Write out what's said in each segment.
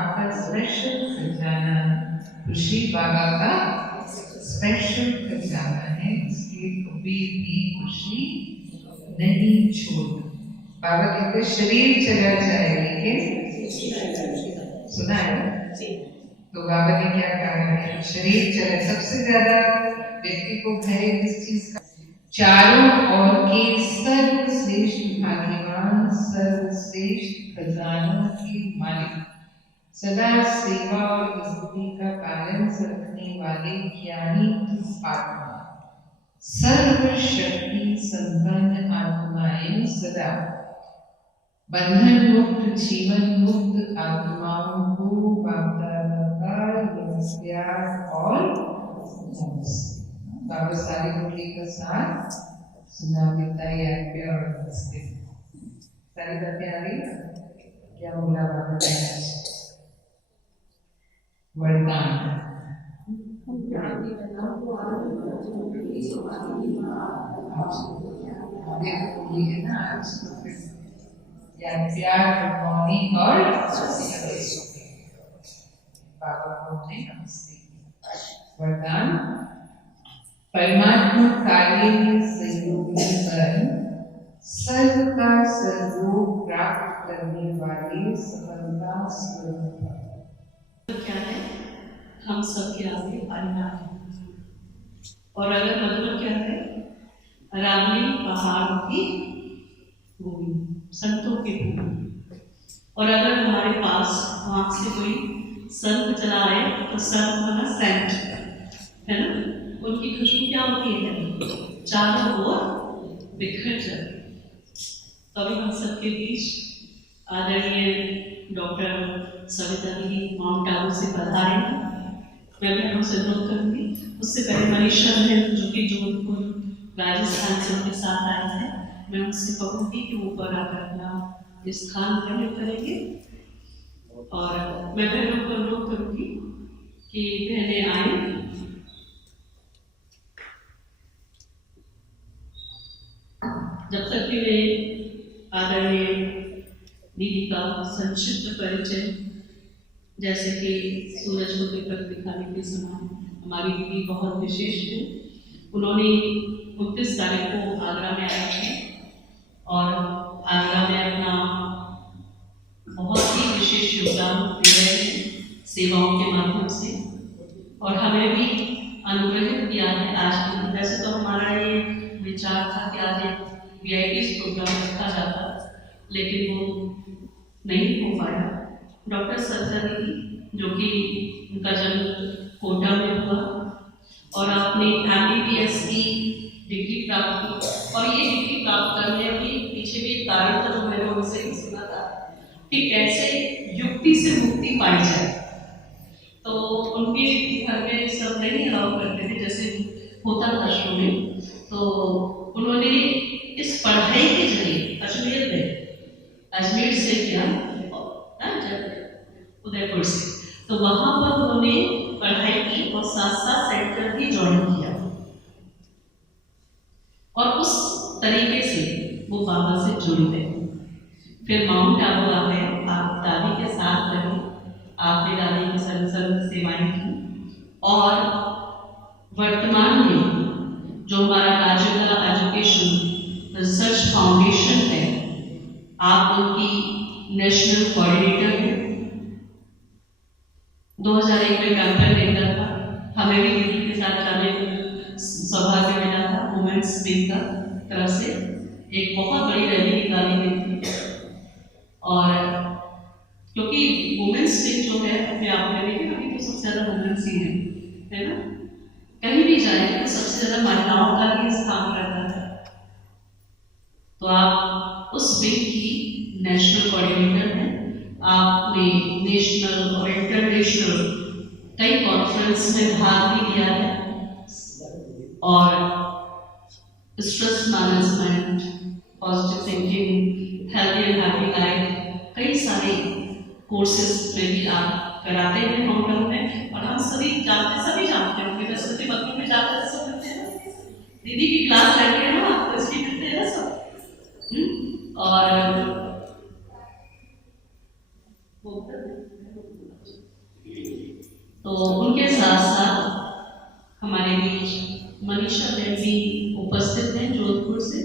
आपका स्पेशल खजाना खुशी बाबा का स्पेशल खजाना है, इसलिए कभी भी खुशी नहीं छोड़ना। बाबा कहते शरीर चला जाए लेकिन सुना है ना? तो बाबा ने क्या कहा है, शरीर चले। सबसे ज्यादा व्यक्ति को भय किस चीज का? चारों ओर के सर्वश्रेष्ठ भाग्यवान, सर्वश्रेष्ठ खजानों के मालिक, सदा सेवा और स्तुति का पालन रखने वाले ज्ञानी आत्मा, सर्वशक्ति संपन्न आत्माएं, सदा बंधन मुक्त जीवन मुक्त आत्माओं को बाबा प्यार और नमस्ते। बाबा सारी मुरली का साथ सुना देता है, प्यार और नमस्ते। सारी बातें आ रही है क्या? बोला बाबा ने वरदान ये है ना आज प्यार मौनी और बाबा को नमस्ते। वरदान परमात्मा कार्य में सहयोगी बन, सर्व का सहयोग प्राप्त करने वाले सफलता स्वरूप। क्या है? हम सबके आगे अनार है। और अगर मतलब क्या है? रामली पहाड़ की भूमि, संतों की भूमि। और अगर हमारे पास वहां से कोई संत चला आए तो संत वाला सेंट है ना, उनकी खुशबू क्या होती है? चारों ओर बिखर जाती। तो अभी हम सबके बीच आदरणीय डॉक्टर सविता दीदी माउंट आबू से पधारे हैं। मैं भी उनसे अनुरोध करूंगी। उससे पहले मनीषा बहन जो कि जोधपुर राजस्थान से उनके साथ आए हैं, मैं उनसे कहूँगी कि ऊपर आकर अपना स्थान ग्रहण करेंगे। और मैं बहनों को अनुरोध करूँगी कि बहनें आए। जब तक कि मैं आदरणीय दीदी का संक्षिप्त परिचय, जैसे कि सूरज को दीपक दिखाने के समान हमारी दीदी बहुत विशेष है। उन्होंने 29 तारीख को आगरा में आए थे और आगरा में अपना बहुत ही विशेष योगदान दे रहे हैं सेवाओं के माध्यम से, और हमें भी अनुग्रहित किया है आज की। वैसे तो हमारा ये विचार था कि आज एक VIP प्रोग्राम रखा जाता, लेकिन वो नहीं हो पाया। डॉक्टर सविता दीदी जो कि उनका जन्म कोटा में हुआ और आपने MBBS की डिग्री प्राप्त की, और ये डिग्री प्राप्त करने के पीछे भी एक कारण था जो मैंने उनसे ही सुना था कि कैसे युक्ति से मुक्ति पाई जाए। तो उनके घर में सब नहीं अलाउ करते थे जैसे होता था शुरू में, तो उन्होंने इस पढ़ाई के जरिए अजमेर से किया, उदयपुर से, तो वहां पर उन्होंने पढ़ाई की और साथ साथ सेंटर भी ज्वाइन किया, और उस तरीके से वो बाबा से जुड़ गए। फिर माउंट आबू आ गए, आप दादी के साथ रहे, आपने दादी की सर्व सेवाएं की, और वर्तमान में जो हमारा राजकला एजुकेशन रिसर्च फाउंडेशन है, आप उनकी नेशनल कोऑर्डिनेटर हैं। 2001 में कैंपेन लेकर था, हमें भी दीदी के साथ जाने को सौभाग्य मिला था। वुमेन्स विंग का तरफ से एक बहुत बड़ी रैली निकाली गई थी, और क्योंकि वुमेन्स विंग जो है अपने आप में देखिए अभी तो सबसे ज्यादा वुमेन्स ही है ना, कहीं भी जाए तो सबसे ज्यादा महिलाओं का ही स्थान रहता है। तो आप उस विंग की नेशनल कोऑर्डिनेटर हैं। आपने नेशनल और इंटरनेशनल कई कॉन्फ्रेंस में भाग भी लिया है, और stress management, positive thinking, healthy and happy life, कई सारे कोर्सेज में भी आप कराते हैं माउंट में। और हम सभी जानते होंगे, वैसे बच्चों में जाते सब मिलते हैं, दीदी की क्लास रहती है ना, तो इसलिए मिलते हैं सब। और तो उनके साथ साथ हमारे बीच मनीषा बहन भी उपस्थित हैं जोधपुर से।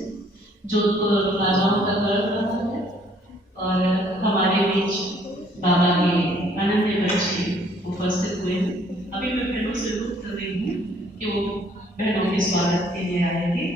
जोधपुर बाबाओं का गर्व रहा है और हमारे बीच बाबा के अनन्य बच्चे उपस्थित हुए हैं। अभी मैं बहनों से अनुरोध कर रही हूँ कि वो बहनों के स्वागत के लिए आएंगे।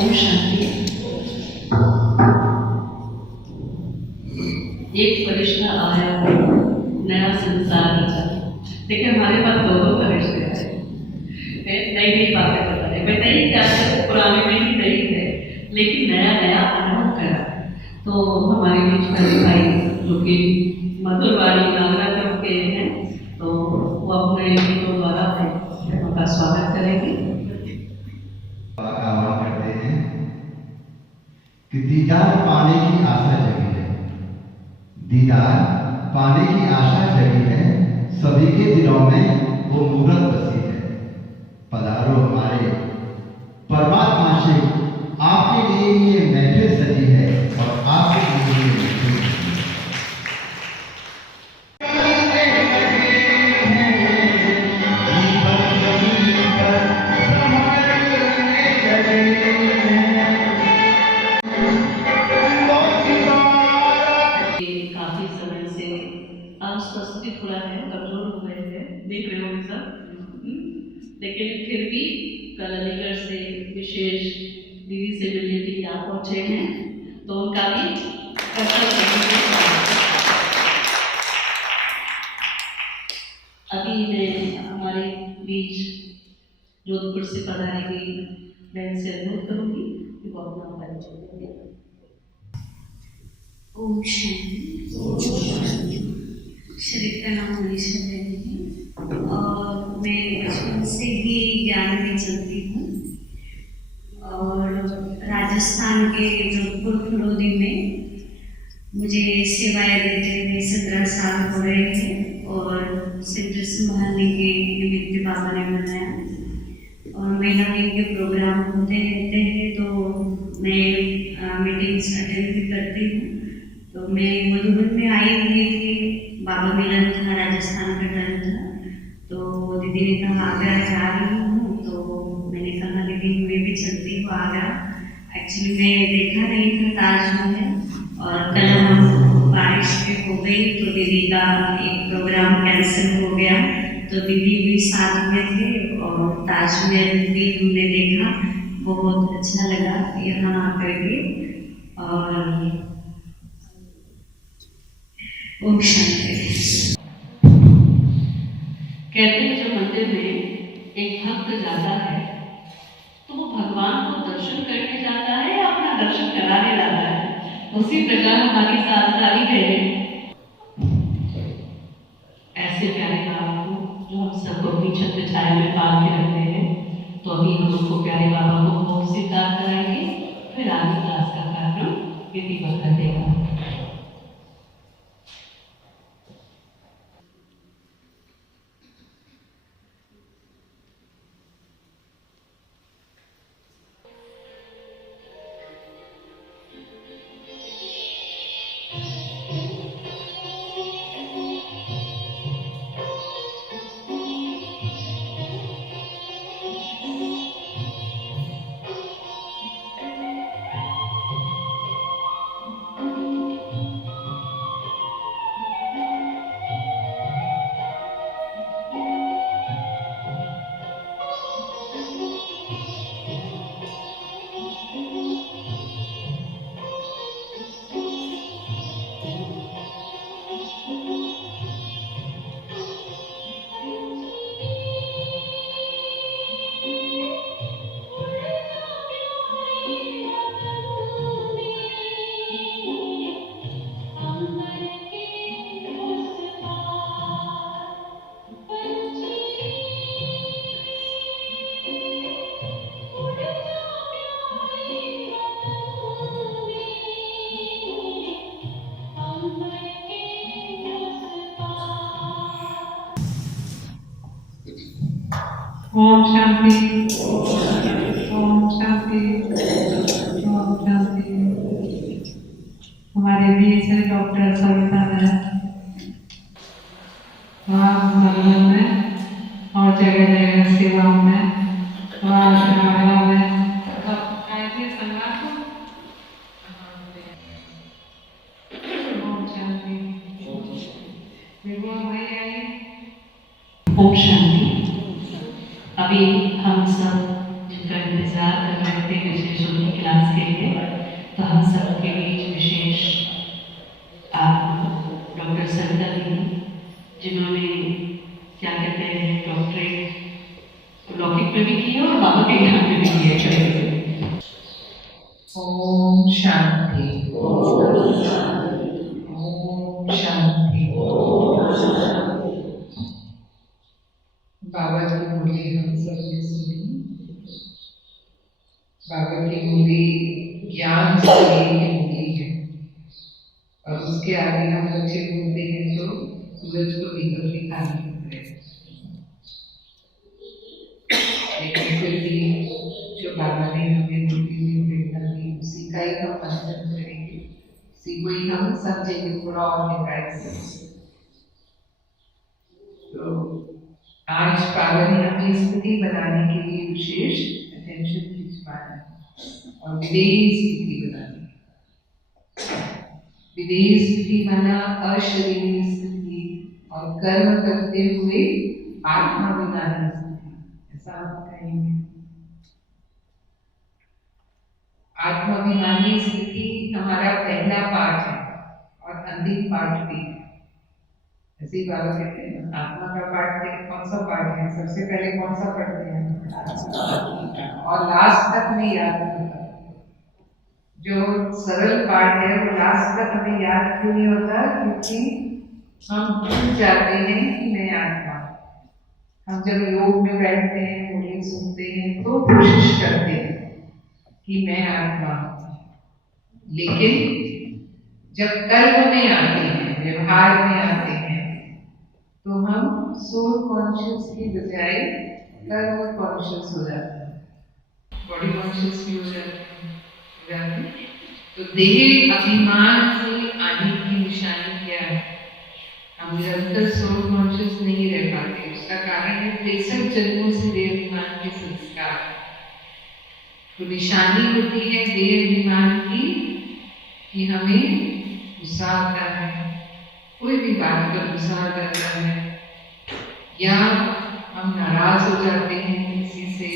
ओम शांति। एक फरिश्ता आया, नया संसार रचा। देखिए हमारे पास दो फरिश्ते आए, नई नई बातें बता रहे। बताइए क्या पुराने में ही नहीं है, लेकिन नया नया अनुभव करा। तो हमारे बीच में भाई जो कि मधुर वाणी नागराजम के हैं, तो वो अपने गीतों द्वारा उनका स्वागत करेंगे। कि दीदार पाने की आशा जगी है, दीदार पाने की आशा जगी है, सभी के दिलों में वो मूरत बसी है। पधारो हमारे परमात्मा से, आपके लिए ये महफिल सजी है और आपके लिए ये महफिल सजी है। काफी समय से अस्वस्थ थोड़ा है, कमजोर हो गए हैं, देख रहे होंगे सब। लेकिन फिर भी कल अलीगढ़ से विशेष दीदी से मिलने के लिए आप पहुंचे हैं, तो उनका भी अभी मैं हमारे बीच जोधपुर से पधारी गई बहन से अनुरोध करूंगी कि वो अपना परिचय देंगे। ओम शांति। शरीर का नाम मनीषा बहन है और मैं बचपन से ही ज्ञान में चलती हूँ और राजस्थान के जोधपुर फुलोदी में मुझे सेवाएं देते हुए 17 साल हो रहे थे और सेंटर संभालने के निमित्त बाबा ने बनाया और महिला दिन के प्रोग्राम होते रहते हैं, तो मैं मीटिंग्स अटेंड भी करती हूँ। तो मैं मधुबन में आई हुई थी, बाबा मिलन था, राजस्थान का टर्न था, तो दीदी ने कहा आगरा जा रही हूँ, तो मैंने कहा दीदी मैं भी चलती हूँ आगरा। एक्चुअली मैं देखा नहीं था ताजमहल और कल हम बारिश के हो गई तो दीदी का एक प्रोग्राम कैंसिल हो गया, तो दीदी भी साथ में थे और ताजमहल भी हमने देखा, बहुत अच्छा लगा यहाँ आकर के। और ओम शांति। कहते हैं जब मंदिर में एक भक्त जाता है तो वो भगवान को दर्शन करने जाता है या अपना दर्शन कराने जाता है। उसी प्रकार हमारी साझेदारी है ऐसे प्यारे बाबा को जो हम सबको अपनी छत पे छाया में पाल के रखते हैं। तो अभी हम उनको प्यारे बाबा को भोग स्वीकार कराएंगे, फिर आगे क्लास का कार्यक्रम विधिवत कर देगा। ओम शांति, ओम शांति, ओम शांति। हमारे बीच है डॉक्टर सविता मधुबन में और जगह जगह सेवाओं में ओम शांति। अभी हम सब जिनका इंतजार कर रहे थे विशेष उनकी क्लास के लिए, तो हम सब के बीच विशेष आप डॉक्टर सविता दीदी, जिन्होंने क्या कहते हैं डॉक्टरेट लौकिक में भी की है और बाबा के ज्ञान में भी की है। ओम शांति, ओम शांति। बाबा की बोली हम सबने सुनी। बाबा की बोली ज्ञान से की बोली है और उसके आगे हम बच्चे बोलते हैं तो सूरज को दीपक दिखाने होते हैं। लेकिन फिर भी जो बाबा ने हमें बोली प्रेरणा दी उसी का ही हम मंथन करेंगे, उसी को ही हम समझेंगे थोड़ा और गहराई से। तो आज पावन अपनी स्थिति बनाने के लिए विशेष अटेंशन खिंचवा रहे हैं और विदेही स्थिति बनाने। विदेही स्थिति माना अशरीरी स्थिति और कर्म करते हुए आत्माभिमानी स्थिति, ऐसा हम कहेंगे। आत्माभिमानी स्थिति हमारा पहला पाठ है और अंतिम पाठ भी है। ऐसे ही बाबा कहते हैं आत्मा का पाठ कौन सा पाठ है, सबसे पहले कौन सा पढ़ते हैं और लास्ट तक में याद होता है। जो सरल पाठ है वो लास्ट तक हमें याद क्यों नहीं होता, क्योंकि हम भूल जाते हैं कि मैं आत्मा। हम जब योग में बैठते हैं, मुरली सुनते हैं तो कोशिश करते हैं कि मैं आत्मा, लेकिन जब कर्म में आते हैं, व्यवहार में आते हैं, तो हम सोल कॉन्शियस की बजाय कर्म कॉन्शियस हो जाते हैं, बॉडी कॉन्शियस भी हो जाते हैं। तो देह अभिमान से आने की निशानी क्या है? हम निरंतर सोल कॉन्शियस नहीं रह पाते। उसका कारण है 63 जन्मों से देह अभिमान के संस्कार। तो निशानी होती है देह अभिमान की कि हमें गुस्सा आता है, कोई भी बात पर गुस्सा करता है या हम नाराज हो जाते हैं किसी से,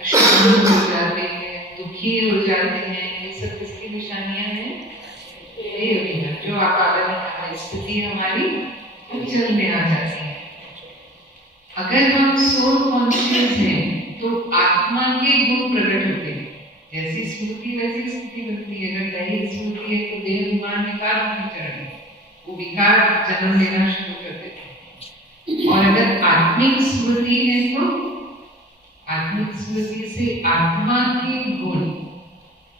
अशांत हो जाते हैं, दुखी हो जाते हैं, ये सब किसकी निशानियां हैं? जो आप आगे में कहा, स्थिति हमारी हलचल में आ जाती है। अगर हम सोल कॉन्शियस हैं तो आत्मा के गुण प्रकट होते हैं। जैसी स्मृति वैसी स्थिति बनती है। अगर दैहिक स्मृति है तो देह अभिमान विकार की चरण है, वो विकार जन्म लेना शुरू कर देते हैं। और अगर आत्मिक स्मृति है तो आत्मिक स्मृति से आत्मा के गुण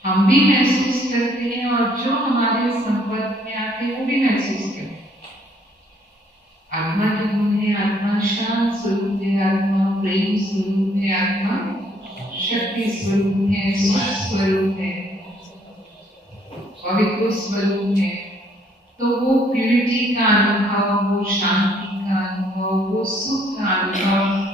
हम भी महसूस करते हैं और जो हमारे संपर्क में आते हैं वो भी महसूस करते हैं। आत्मा के गुण है, आत्मा शांत स्वरूप है, आत्मा प्रेम स्वरूप है, आत्मा शक्ति स्वरूप है, सुख स्वरूप है, पवित्र स्वरूप है। तो वो प्यूरिटी का अनुभव, वो शांति का अनुभव, वो सुख का अनुभव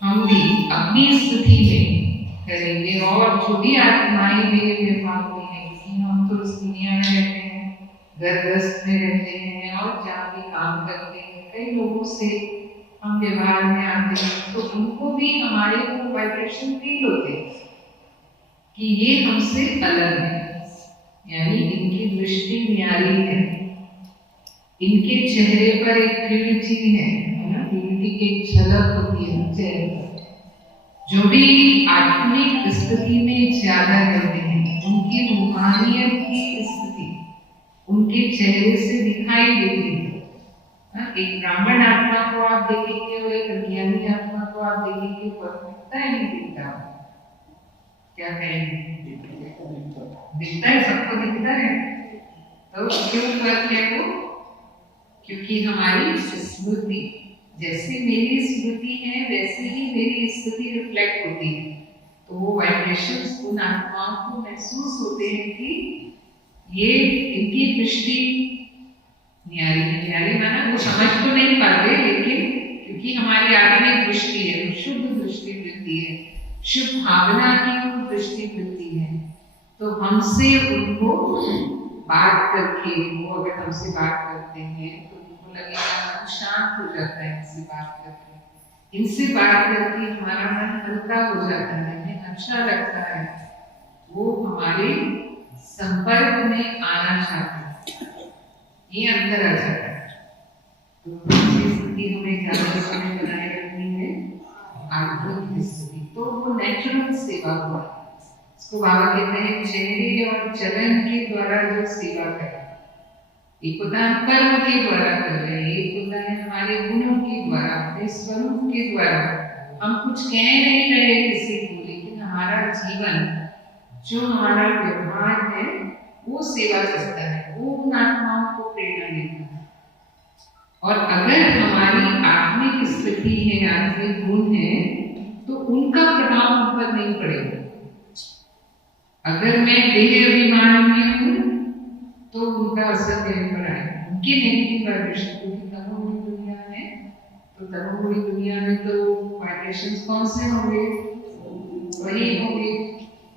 हम भी अपनी स्थिति में करेंगे। और जो भी आत्माएं मेरे व्यवहार में है, कि हम तो इस दुनिया में रहते हैं, घर गृहस्थ में रहते हैं और जहाँ भी काम करते हैं, कई लोगों से हम व्यवहार में आते हैं, तो उनको भी हमारे को वाइब्रेशन फील होते हैं कि ये हमसे अलग है, यानी इनकी दृष्टि न्यारी है, इनके चेहरे पर एक प्यूरिटी है ना, प्यूरिटी की एक झलक होती है चेहरे पर। जो भी आत्मिक स्थिति में ज्यादा रहते हैं, उनकी रूहानियत की स्थिति उनके चेहरे से दिखाई देती है। एक ब्राह्मण आत्मा को आप देखेंगे और एक अज्ञानी आत्मा को आप देखेंगे, फर्क दिखता है नहीं दिखता? क्या कहेंगे? दिखता है, सबको दिखता है। तो क्यों फर्क है वो? क्योंकि हमारी स्मृति, जैसे मेरी स्मृति है वैसे ही मेरी स्थिति रिफ्लेक्ट होती है। तो वो वाइब्रेशंस उन आत्माओं को महसूस होते हैं कि ये इनकी दृष्टि न्यारी है। न्यारी माना वो समझ तो नहीं पाते, लेकिन क्योंकि हमारी आत्मिक दृष्टि है, शुद्ध दृष्टि वृत्ति है, शुभ भावना की वो दृष्टि वृत्ति है, तो हमसे उनको बात करके, वो अगर हमसे बात करते हैं तो उनको लगेगा मन शांत हो जाता है इनसे बात करके। इनसे बात करके हमारा मन हल्का हो जाता है, हमें अच्छा लगता है, वो हमारे संपर्क में आना चाहते हैं, ये अंदर आ जाता है। तो ये स्थिति हमें ज्यादा समय बनाए रखनी है, आत्मिक स्थिति। तो वो नेचुरल सेवा हुआ, इसको बाबा कहते हैं चेहरे और चलन के द्वारा जो सेवा करें। एक होता है कर्म के द्वारा कर रहे हैं, एक होता है हमारे गुणों के द्वारा, अपने स्वरूप के द्वारा। हम कुछ कह नहीं रहे किसी को, लेकिन हमारा जीवन, जो हमारा व्यवहार है, वो सेवा करता है, वो उन आत्माओं को प्रेरणा देता है। और अगर हमारी आत्मिक स्थिति है, आत्मिक गुण है, तो उनका प्रभाव हम पर नहीं पड़ेगा। अगर मैं देह अभिमान में हूँ तो उनका असर मेरे पर आएगा, उनके नेगेटिव वाइब्रेशन। क्योंकि तमोगुणी दुनिया में, तो तमोगुणी दुनिया में तो वाइब्रेशंस कौन से होंगे? वही होंगे।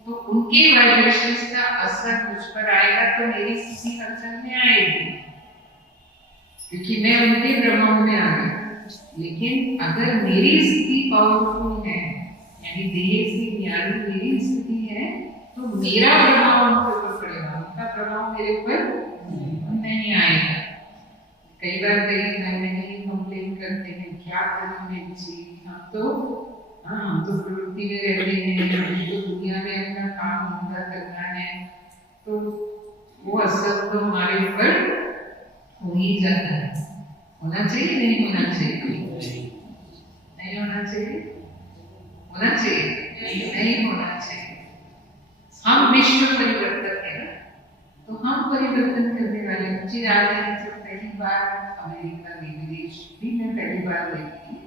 तो उनके वाइब्रेशंस का असर मुझ पर आएगा, तो मेरी स्थिति हलचल में आएगी, क्योंकि मैं उनके प्रभाव में आ गई। लेकिन अगर मेरी स्थिति पावरफुल है, यानी देह से न्यारी मेरी स्थिति है, तो मेरा प्रभाव उन पर पड़ेगा, उनका प्रभाव मेरे पर नहीं आएगा। कई बार कई घर में नहीं कंप्लेन करते हैं, क्या करेंगे जी, हम तो प्रवृत्ति में रहते हैं, तो दुनिया में अपना काम धंधा करना है, तो वो असर तो हमारे ऊपर हो ही जाता है। होना चाहिए नहीं होना चाहिए? नहीं होना चाहिए? होना चाहिए? नहीं होना चाहिए। हम विश्व परिवर्तक है, तो हम परिवर्तन करने वाले। मुझे याद है जब पहली बार अमेरिका में, विदेश भी मैं पहली बार गई थी,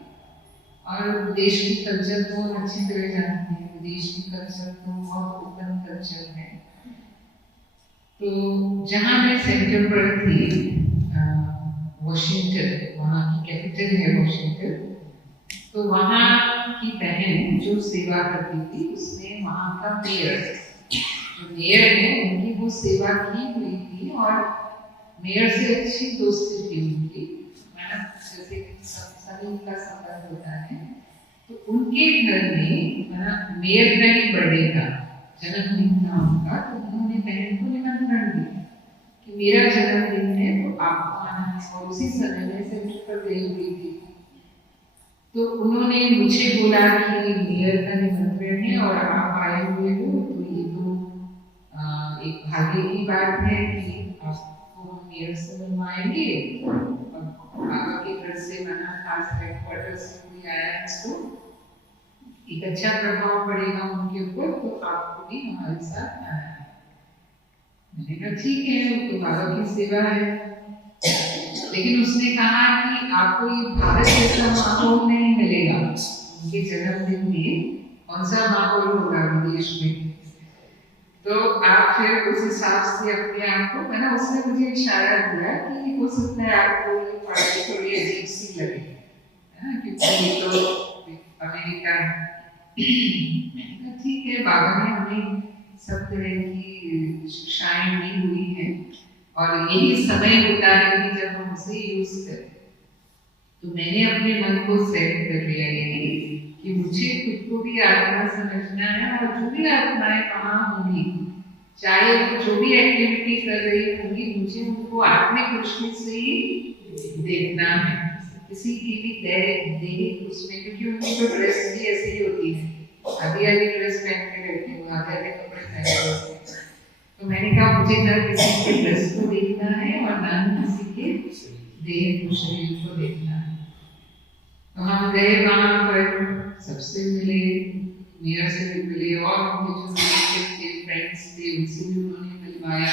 और विदेश की कल्चर को अच्छी तरह जानती है। विदेश की कल्चर तो बहुत ओपन कल्चर है। तो जहाँ मैं सेंटर पर थी, वॉशिंगटन, वहाँ की कैपिटल है वॉशिंगटन, तो वहाँ की बहन जो सेवा करती थी, उसने वहाँ का मेयर है, उनकी वो सेवा की हुई थी। और मेयर से अच्छी दोस्ती थी उनकी, जैसे सभी का संबंध होता है। तो उनके घर में मेयर का ही बर्थडे था, जन्मदिन था उनका, तो उन्होंने बहन को निमंत्रण दिया कि मेरा जन्मदिन है तो आपको आना है। और उसी समय में सेंटर पर गई हुई थी, तो उन्होंने मुझे बोला कि मेयर का निमंत्रण है और आप आए हुए हो, तो ये तो एक भाग्य की बात है कि आपको हम मेयर से मिलवाएंगे। और बाबा के घर से खास हेडक्वार्टर से कोई आया है तो एक अच्छा प्रभाव पड़ेगा उनके ऊपर, तो आपको भी हमारे साथ आना है। मैंने कहा ठीक है, वो तो बाबा की सेवा है। लेकिन उसने कहा कि आपको ये भारत जैसा माहौल नहीं मिलेगा, उनके जन्मदिन में कौन सा माहौल होगा विदेश में, तो आप फिर उस हिसाब से अपने आप को, मैंने उसने मुझे इशारा दिया कि हो सकता है आपको ये पार्टी थोड़ी अजीब सी लगे, है ना, क्योंकि ये तो अमेरिका है। ठीक है, बाबा ने हमें सब तरह की शिक्षाएं दी हुई है और यही समय होता है कि जब हम उसे यूज करें। तो मैंने अपने मन को सेट कर लिया है कि मुझे खुद को भी आत्मा समझना है, और जो भी आत्माएं कहाँ होंगी, चाहे वो जो भी एक्टिविटी कर रही होंगी, मुझे उनको आत्मिक दृष्टि से ही देखना है, किसी की भी देह उसमें, क्योंकि उनकी तो ड्रेस भी ऐसी ही होती है, आधी ड्रेस पहन के रहती हूँ, आधे कपड़े पहन के रहती हूँ। तो मैंने कहा मुझे न किसी के ड्रेस को देखना है और न किसी के देह को, शरीर को देखना है। तो हम गए वहां पर, सबसे मिले, मेयर से भी मिले, और उनके जो फ्रेंड्स थे उनसे भी उन्होंने मिलवाया।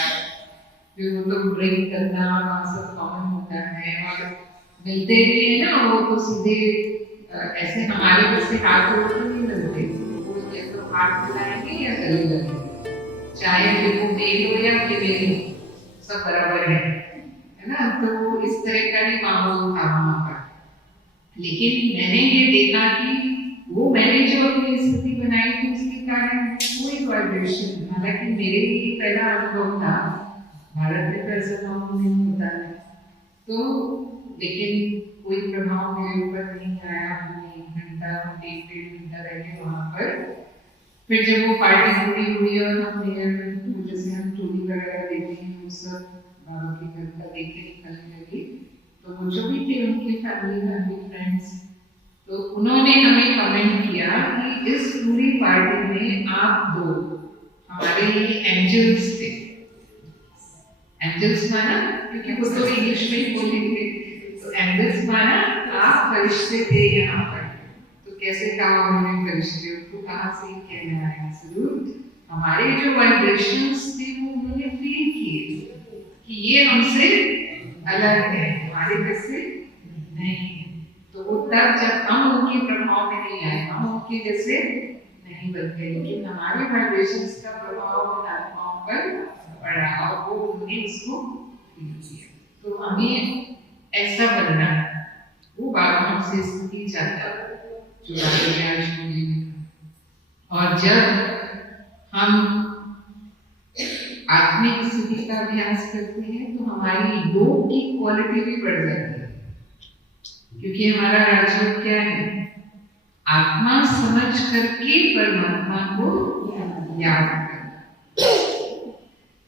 फिर वो तो ड्रिंक करना वहाँ सब कॉमन होता है, और मिलते भी है ना, वो तो सीधे ऐसे हमारे जैसे हाथ जोड़ के नहीं मिलते, वो या तो हाथ मिलाएंगे या गले लगेंगे, चाहे वो मेल हो या फीमेल हो, सब बराबर है ना। तो इस तरह का ही माहौल था वहाँ पर। लेकिन मैंने ये देखा कि वो मैंने जो अपनी स्थिति बनाई थी उसके कारण कोई वाइब्रेशन, हालांकि मेरे लिए पहला अनुभव था, भारत में तो ऐसा माहौल नहीं होता है, तो लेकिन कोई प्रभाव मेरे ऊपर नहीं आया। हमने 1 घंटा 1-1.5 घंटा रह के वहाँ पर, फिर जब वो पार्टी पूरी हुई और हम मेयर जैसे हम टोली वगैरह देते हैं वो सब बाबा के घर का देखे निकलने लगे, तो वो जो भी थे उनके फैमिली फ्रेंड्स, तो उन्होंने हमें कमेंट किया कि इस पूरी पार्टी में आप 2 हमारे लिए एंजल्स थे। एंजल्स माना, क्योंकि वो तो इंग्लिश में ही बोलेंगे, तो एंजल्स माना आप फरिश्ते थे यहाँ पर। तो कैसे कहा उन्होंने फरिश्ते, उनको कहाँ से कहना है, जरूर हमारे जो वाइब्रेशंस थे वो उन्होंने फील किए कि ये हमसे अलग है, हमारे जैसे नहीं है। तो वो तब जब हम उनके प्रभाव में नहीं आए, हम उनके जैसे नहीं बन गए, लेकिन हमारे वाइब्रेशंस का प्रभाव आत्माओं पर पड़ा और वो उन्होंने उसको फील किया। तो हमें ऐसा बनना है, वो बाबा हमसे स्थिति चाहता है जो और जब हम आत्मिक स्थिति का अभ्यास करते हैं तो हमारी योग की क्वालिटी भी बढ़ जाती है, क्योंकि हमारा राजयोग क्या है, आत्मा समझ करके परमात्मा को याद करना।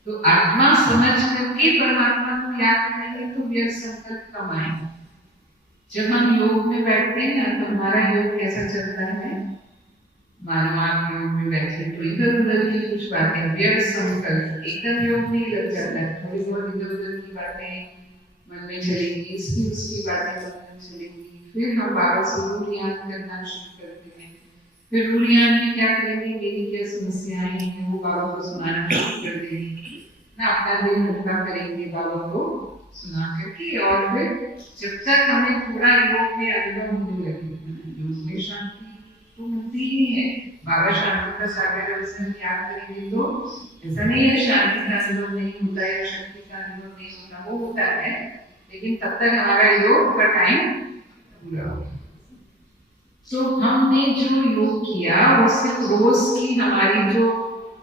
तो आत्मा समझ करके परमात्मा को याद करेंगे तो व्यर्थ संकल्प कम आएगा। जब हम योग में बैठते हैं ना, तो हमारा योग कैसा चलता है, मानवान योग में बैठे तो इधर उधर की कुछ बातें, व्यर्थ संकल्प, एकदम योग नहीं लग जाता है, थोड़ी बहुत इधर उधर की बातें मन में चलेंगी, इसकी उसकी बातें मन में चलेंगी। फिर हम बाबा से रूल याद करना शुरू करते हैं। फिर रूल याद में क्या करेंगे, मेरी क्या समस्याएं हैं वो बाबा को सुनाना शुरू कर देंगे ना, अपना दिल हल्का करेंगे बाबा को सुना करके। और फिर जब तक हमें पूरा योग में अनुभव होने लगे, योग में शांति तो मिलती ही है। बाबा शांति का सागर है, उसे हम याद करेंगे तो ऐसा नहीं है शांति का अनुभव नहीं होता है, शक्ति का अनुभव नहीं होता, वो होता है, लेकिन तब तक हमारा योग का टाइम पूरा होगा। तो हमने जो योग किया उससे रोज की हमारी जो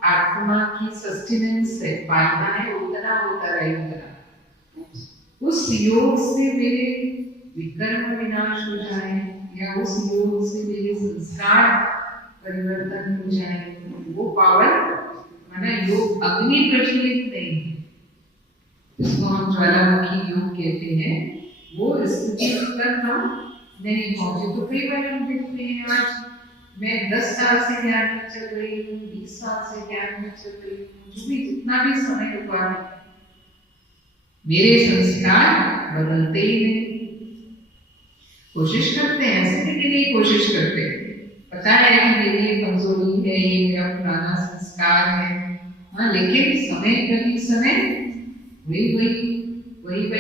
आत्मा की सस्टेनेंस है, पालना है, उतना होता रहेगा। उस योग से मेरे विकर्म विनाश हो जाए या उस योग से मेरे संस्कार परिवर्तन हो जाए, वो पावर माना योग अग्नि प्रज्वलित नहीं है, जिसको हम ज्वालामुखी योग कहते हैं, वो स्थिति तक हम नहीं पहुंचे। तो कई बार हम देखते हैं आज मैं 10 साल से ज्ञान में चल रही हूँ, 20 साल से ज्ञान में चल रही हूँ, जो भी जितना भी समय हुआ है, मेरे संस्कार बदलते ही नहीं। कोशिश करते हैं, ऐसे नहीं कि नहीं कोशिश करते, पता है कि मेरी ये कमजोरी है, ये मेरा पुराना संस्कार है, हाँ, लेकिन समय प्रति समय वही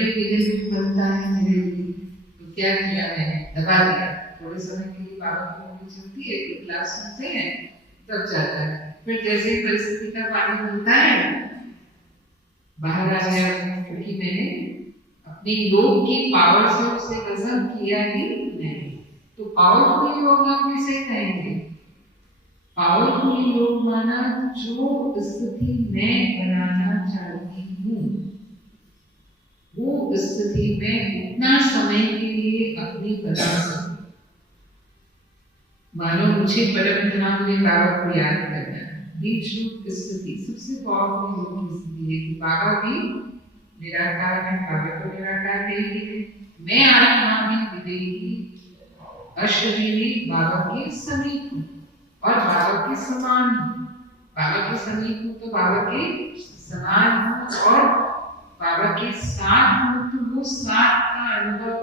विजय बनता है मेरे लिए। तो क्या किया मैंने, दबा दिया, थोड़े समय के लिए बाबा की मूवी चलती है, तो क्लास सुनते हैं, तब जाता है। फिर जैसे ही परिस्थिति का पानी बनता है, बाहर आ गया, क्योंकि मैंने अपने योग की पावर से उसे वजन किया ही नहीं। तो पावरफुल योग आप किसे कहेंगे? पावरफुल योग माना जो स्थिति मैं बनाना चाहती हूँ, वो स्थिति में उतना समय के लिए अपनी बना सकूं। मानो मुझे परम धाम में बाबा को याद करना है, बीच रूप स्थिति सबसे पावरफुल योग की स्थिति है कि बाबा भी निराकार है, बाबा को निराकार नहीं है, मैं आत्मा में विदेही अशरीरी बाबा के समीप हूँ और बाबा के समान हूँ। बाबा के समीप हूँ तो बाबा के समान हूँ और बाबा के साथ हूँ, तो वो साथ का अनुभव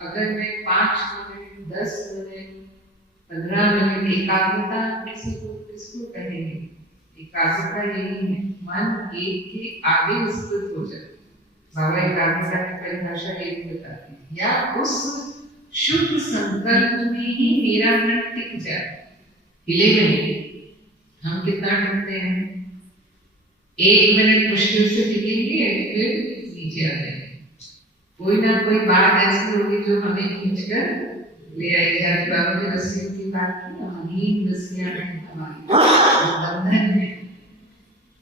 अगर मैं 5 मिनट, 10 मिनट, 15 मिनट एकाग्रता किसको कहेंगे? एकाग्रता यही है, मन एक के आगे स्थित हो जाए। बाबा एकाग्रता की परिभाषा यही बताते हैं, या उस शुद्ध संकल्प में ही मेरा मन टिक जाए, हिलेगा नहीं। हम कितना टिकते हैं? 1 मिनट मुश्किल से टिकेंगे, फिर नीचे आ जाएंगे। कोई ना कोई बात ऐसी होगी जो हमें खींचकर ले आई जाती। बाबा ने रस्सियों की बात की, अहीन रस्सियां हैं हमारी, बंधन है,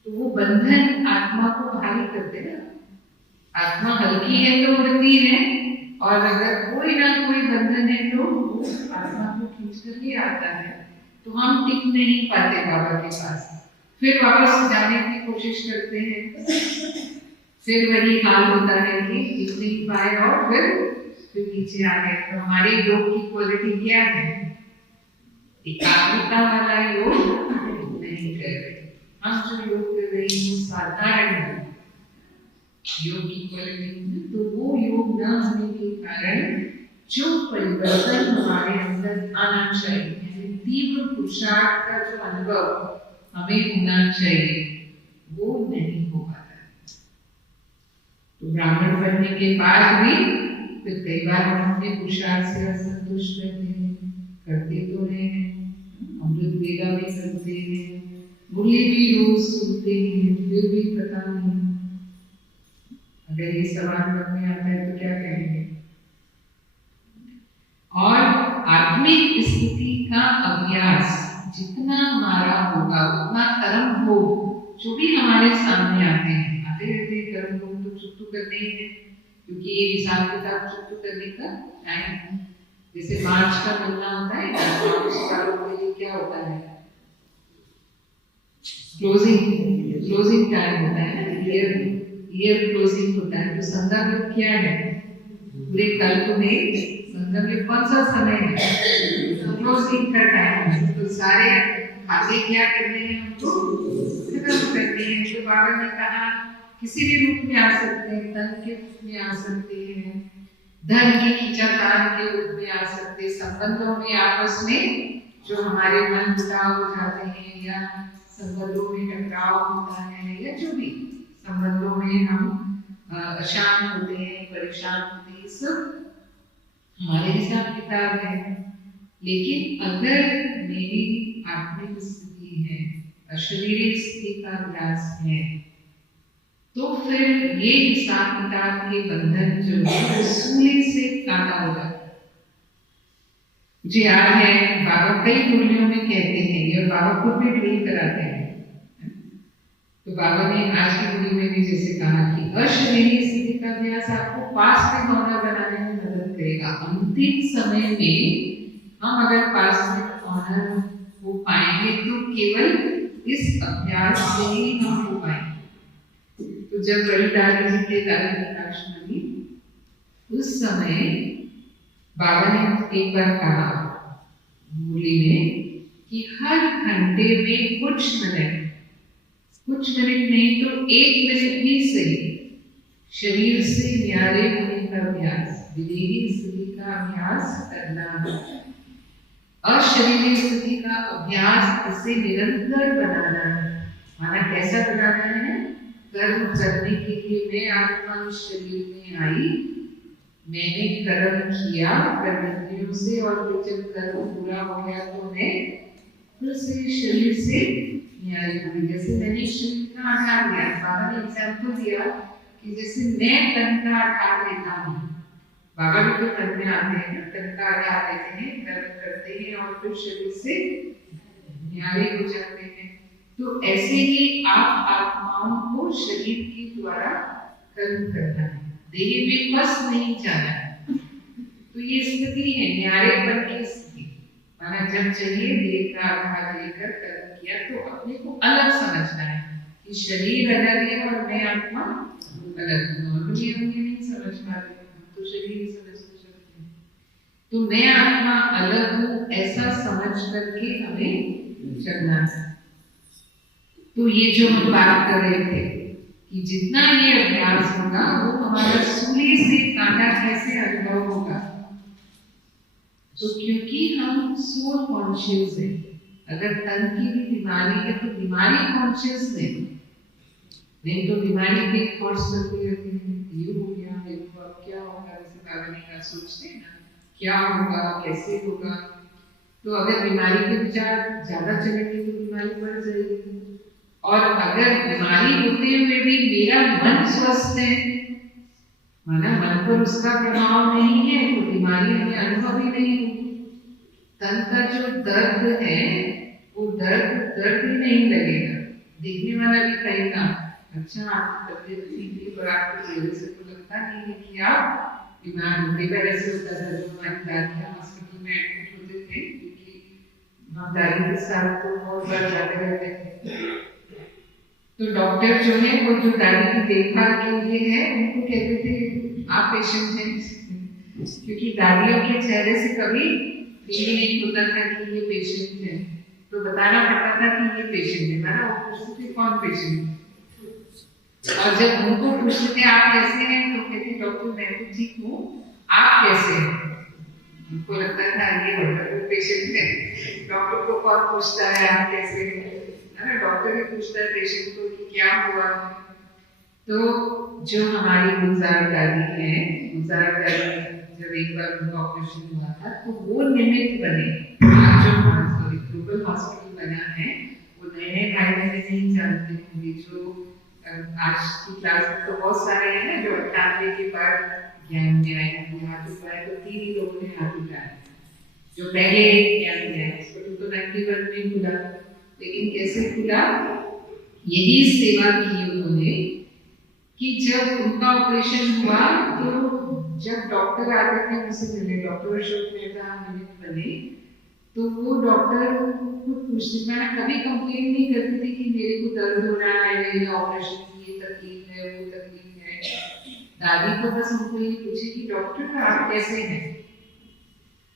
तो वो बंधन आत्मा को भारी करते ना। आत्मा हल्की है तो उड़ती है, और अगर कोई ना कोई बंधन है तो वो आत्मा को खींचकर ले आता है, तो हम टिक नहीं पाते बाबा के पास। फिर वापस जाने की कोशिश करते हैं, फिर वही हाल होता है कि टिक नहीं पाए और फिर नीचे आ गए। तो हमारे योग की क्वालिटी क्या है? एकाग्रता वाला योग नहीं कर रहे। हम जो योग कर रहे हैं वो साधारण योग की क्वालिटी है, तो वो योग न होने के कारण जो परिवर्तन हमारे अंदर आना चाहिए, तीव्र पुरुषार्थ का जो अनुभव हमें होना चाहिए, वो नहीं हो पाता है। तो ब्राह्मण बनने के बाद भी फिर कई बार हम अपने पुरुषार्थ से असंतुष्ट रहते हैं, करते तो रहे हैं, अमृत वेला भी करते हैं, मुरली भी रोज सुनते हैं, फिर भी पता नहीं। अगर ये सवाल मन में आता है तो क्या कहेंगे? और आत्मिक स्थिति का अभ्यास जितना हमारा होगा, उतना कर्म हो जो भी हमारे सामने आते हैं, आते रहते हैं कर्म हो, तो चुप तो करने ही है, क्योंकि ये हिसाब किताब चुप तो करने का टाइम है। जैसे मार्च का महीना होता है, क्या होता है? क्लोजिंग टाइम होता है ना, ईयर क्लोजिंग होता है। तो संदर्भ क्या है? पूरे कल्प में संदर्भ कौन सा समय है? क्लोजिंग का टाइम है। तो सारे आगे क्या करने हैं, हमको खत्म करने हैं। तो बाबा ने कहा किसी भी रूप में आ सकते हैं, धन के रूप में आ सकते हैं, धन की खींचातान के रूप में आ सकते, संबंधों में आपस में जो हमारे मन मुटाव हो जाते हैं, या संबंधों में टकराव होता है, या जो भी संबंधों में हम अशांत होते हैं, परेशान होते हैं, सब हमारे हिसाब किताब है। लेकिन अगर मेरी आत्मिक स्थिति है, अशरीरी स्थिति का अभ्यास है, तो फिर ये हिसाब किताब के बंधन जो है सूली से काटा हो जाता है। मुझे याद है बाबा कई मुरलियों में कहते हैं, और बाबा खुद भी ड्रिल कराते हैं। तो बाबा ने आज की मुरली में भी जैसे कहा कि अशरीरी स्थिति का अभ्यास आपको पास्ट में ऑनर बनाने में मदद करेगा। अंतिम समय में हम अगर पास्ट में ऑनर हो पाएंगे तो केवल इस अभ्यास से ही हम हो पाएंगे। तो जब बड़ी दादी जी के दादी प्रकाश बनी उस समय बाबा ने एक बार कहा मुरली में कि हर घंटे में कुछ मिनट नहीं तो 1 मिनट भी सही शरीर से न्यारे होने का अभ्यास, विदेही स्थिति का अभ्यास करना है। अशरीरी स्थिति का अभ्यास इसे निरंतर बनाना है। माना कैसा बनाना है? कर्म करने के लिए मैं आत्मा इस शरीर में आई, मैंने कर्म किया कर्मेंद्रियों से, और जब कर्म पूरा हो गया तो मैं फिर से शरीर से न्याय हुई। जैसे मैंने शरीर का आधार लिया, बाबा ने एग्जाम्पल दिया कि जैसे मैं तन का आधार लेता हूँ, बाबा भी तो तन में आते हैं, तन का आधार लेते हैं, कर्म करते हैं और फिर शरीर से न्याय हो जाते हैं। तो ऐसे ही आप आत्माओं को शरीर के द्वारा कर्म करना है, देह में फंस नहीं जाना है। तो ये स्थिति है न्यारेपन की स्थिति। माना जब चाहिए देह का आधार लेकर कर्म किया तो अपने को अलग समझना है कि शरीर अलग है और मैं आत्मा अलग हूँ। नॉर्मली हम ये नहीं समझ पाते, तो शरीर ही समझ सकते हैं। तो मैं आत्मा अलग हूँ ऐसा समझ करके हमें चलना है। तो ये जो हम बात कर रहे थे कि जितना ये अभ्यास होगा वो हमारा सूली से कांटा कैसे अनुभव होगा। तो क्योंकि हम सोल कॉन्शियस है, अगर तन की भी बीमारी है तो बीमारी कॉन्शियस नहीं तो बीमारी के थॉट्स चलते रहते हैं, ये हो गया मेरे को अब क्या होगा, जैसे बाबा ने कहा सोचते हैं ना क्या होगा कैसे होगा। तो अगर बीमारी के विचार ज्यादा चलेंगे तो बीमारी बढ़ जाएगी, और अगर बीमारी होते हुए भी मेरा मन स्वस्थ है, माना मन पर उसका प्रभाव नहीं है, तो बीमारी हमें अनुभव ही नहीं होगी। तन का जो दर्द है वो दर्द ही नहीं लगेगा। देखने वाला भी कहेगा अच्छा आपकी तबीयत ठीक है, पर आपको मेरे से तो लगता नहीं है कि आप बीमार हो। कई बार ऐसे होता था जब हमारी दादियाँ हॉस्पिटल में एडमिट होते थे, क्योंकि हम दादी के साथ तो बहुत बार जाते रहते थे, तो डॉक्टर जो है वो जो दादी की देखभाल के लिए है उनको कहते थे आप पेशेंट हैं, क्योंकि दादियों के चेहरे से कभी फील नहीं होता था कि ये पेशेंट है, तो बताना पड़ता था कि ये पेशेंट है। माना वो पूछते थे कौन पेशेंट है, और जब उनको पूछते थे आप कैसे हैं तो कहते डॉक्टर मैं तो ठीक हूँ, आप कैसे हैं। उनको लगता था ये डॉक्टर पेशेंट है, डॉक्टर को कौन पूछता है आप कैसे हैं, ना डॉक्टर ही पूछता है पेशेंट को कि क्या हुआ। तो जो हमारी गुलजार दादी है, गुलजार दादी जब एक बार उनका ऑपरेशन हुआ था तो वो निमित्त बने। आज जो ग्लोबल हॉस्पिटल बना है वो नए भाई बहन नहीं जानते होंगे, जो आज की क्लास में तो बहुत सारे हैं ना जो 98 के बाद ज्ञान में आए हैं, हाथ उठाए तो 3 ही लोगों ने हाथ उठाया जो पहले ज्ञान में आए। हॉस्पिटल तो 91 में खुला, लेकिन कैसे खुला, यही सेवा की उन्होंने कि जब उनका ऑपरेशन हुआ तो जब डॉक्टर आते थे उनसे मिले, डॉक्टर अशोक मेहता निमित्त बने, तो वो डॉक्टर खुद पूछते, मैं कभी कंप्लेन नहीं करती थी कि मेरे को दर्द हो रहा है या ऑपरेशन की ये तकलीफ है वो तकलीफ है। दादी को बस उनको ये पूछे कि डॉक्टर आप कैसे हैं,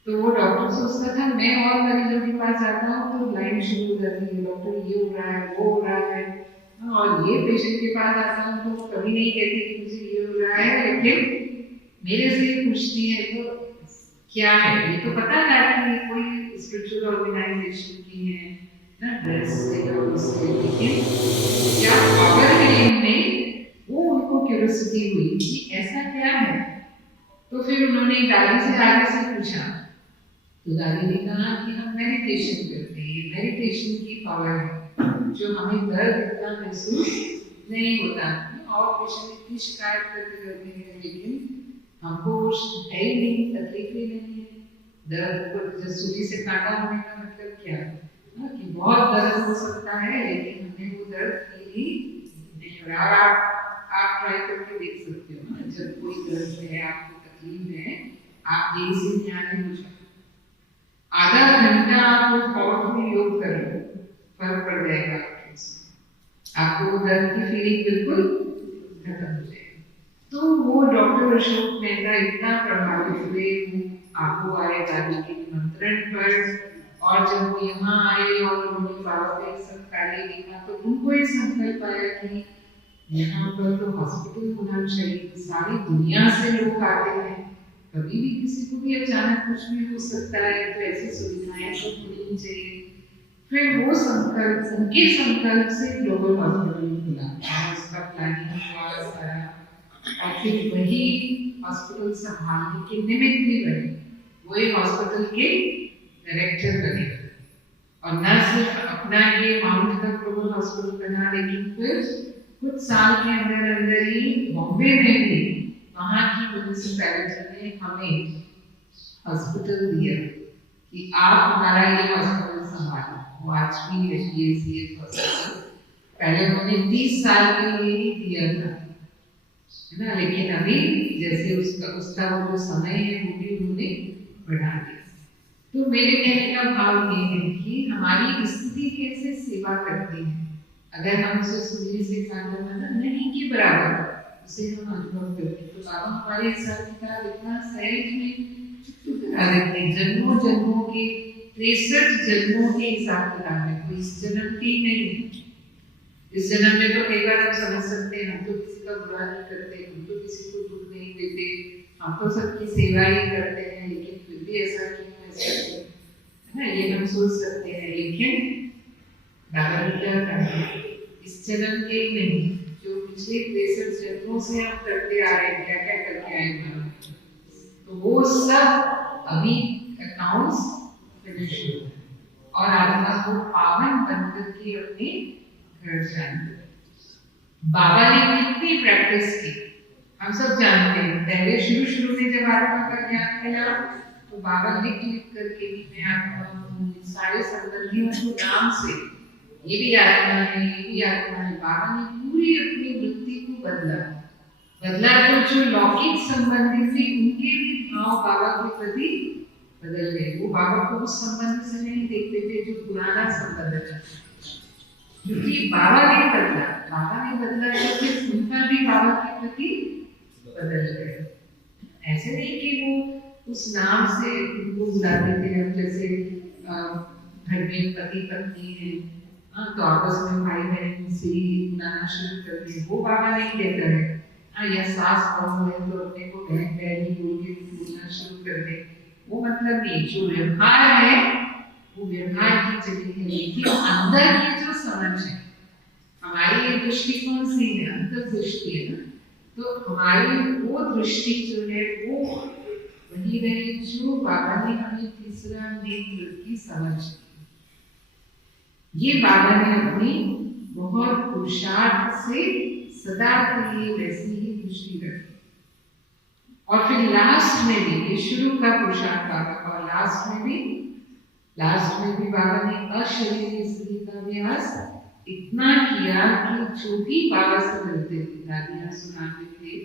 तो वो डॉक्टर सोचता था मैं और मरीजों के पास जाता हूँ तो लाइन शुरू हो जाती है, डॉक्टर ये हो रहा है वो हो रहा है, और ये पेशेंट के पास आता हूँ तो वो कभी नहीं कहती कि मुझे ये हो रहा है, लेकिन मेरे से पूछती है तो क्या है। ये तो पता था कि कोई स्पिरिचुअल ऑर्गेनाइजेशन की है ना, ड्रेस से या उससे, लेकिन क्या पावर है इनमें, वो उनको क्यूरियोसिटी हुई कि ऐसा क्या है। तो फिर उन्होंने दादी से आगे से पूछा, तो दादी ने कहा कि हम मेडिटेशन करते हैं, मेडिटेशन की पावर है जो हमें दर्द इतना महसूस नहीं होता, और पेशेंट इतनी शिकायत करते रहते हैं लेकिन हमको है ही नहीं, तकलीफ ही नहीं है। दर्द को जब सुई से काटा होने का मतलब क्या है कि बहुत दर्द हो सकता है लेकिन हमें वो दर्द फील ही नहीं हो रहा। आप ट्राई करके देख सकते हो ना, जब कोई दर्द है, आपको तकलीफ है, आप देर से ध्यान हो जाए, आधा घंटा आप पॉज में योग कर लो, फर्क पड़ जाएगा आपके उसमें, आपको दर्द की फीलिंग बिल्कुल खत्म हो जाएगी। तो वो डॉक्टर अशोक मेहता इतना प्रभावित हुए आपको आए दादी के निमंत्रण पर, और जब वो यहाँ आए और उन्होंने बाबा का सब कार्य देखा तो उनको ये संकल्प आया कि यहाँ पर तो हॉस्पिटल होना चाहिए, सारी दुनिया से लोग आते हैं, कभी भी किसी को भी अचानक कुछ भी हो सकता है, तो ऐसी सुविधाएं तो होनी चाहिए। फिर वो संकल्प, उनके संकल्प से ग्लोबल हॉस्पिटल खुला और उसका प्लानिंग हुआ सारा, और फिर वही हॉस्पिटल संभालने के निमित्त भी बने, वही हॉस्पिटल के डायरेक्टर बने, और न सिर्फ अपना ये माउंट तक ग्लोबल हॉस्पिटल बना, लेकिन फिर कुछ साल के अंदर अंदर ही बॉम्बे में भी वहाँ की म्यूनिसिपैलिटी ने हमें हॉस्पिटल दिया कि आप हमारा ये हॉस्पिटल संभालो। वो आज भी है ये हॉस्पिटल, पहले उन्होंने 30 साल के लिए ही दिया था, है ना, लेकिन अभी जैसे उसका वो जो समय है वो भी उन्होंने बढ़ा दिया। तो मेरे कहने का भाव ये है कि हमारी स्थिति कैसे सेवा करती है, अगर हम उसे सुनने से मतलब नहीं के बराबर उसे हम अनुभव करते, तो बाबा हमारे हिसाब किताब इतना सहज में करा देते हैं, जन्मों जन्मों के 63 जन्मों के हिसाब किताब है, कोई इस जन्म की नहीं। इस जन्म में तो कई बार हम समझ सकते हैं, हम तो किसी का बुरा नहीं करते, हम तो किसी को दुख नहीं देते, हम तो सबकी सेवा ही करते हैं, लेकिन फिर भी ऐसा क्यों, ऐसा क्यों, है ना, ये हम सोच सकते हैं। लेकिन बाबा ने क्या कहा, इस जन्म के ही नहीं, जो पिछले 63 जन्मों से हम करते आ रहे हैं, क्या क्या करके आए हैं, तो वो सब अभी अकाउंट्स फिनिश हो गए और आत्मा को पावन बनकर के अपने घर जाएंगे। बाबा ने कितनी प्रैक्टिस की हम सब जानते हैं। पहले शुरू में जब आत्मा का ज्ञान मिला तो बाबा लिख करके भी आत्मा सारे संबंधियों को नाम से, ये भी आत्मा है, ये भी आत्मा है, बाबा ने पूरी अपनी वृत्ति को बदला तो जो लौकिक संबंधी थे उनके भी भाव बाबा के प्रति बदल गए। वो बाबा को उस संबंध से नहीं देखते थे जो पुराना संबंध था, क्योंकि बाबा ने बदला तो फिर उनका भी बाबा के प्रति बदल गए। ऐसे नहीं कि वो उस नाम से उनको बुलाते थे, हम जैसे घर में पति पत्नी है तो आपस में भाई बहन से बुलाना शुरू कर दिए, वो बाबा नहीं देता है। या सास बहू है तो अपने को बहन बहनी बोल के बोलना शुरू कर दे, वो मतलब नहीं। जो व्यवहार है वो व्यवहार की जगह है, लेकिन अंदर की जो समझ है, हमारी ये दृष्टिकोण सी है, अंतर्दृष्टि है ना, तो हमारी वो दृष्टि जो है वो वही रहे जो बाबा ने हमें तीसरा नेत्र की समझ। ये बाबा ने अपनी बहुत पुरुषार्थ से सदा के लिए वैसी ही दृष्टि रखी, और फिर लास्ट में भी, ये शुरू का पुरुषार्थ बाबा का, और लास्ट में भी बाबा ने अशरीरी स्थिति का अभ्यास इतना किया कि जो भी बाबा से मिलते थे, दादियाँ सुनाते थे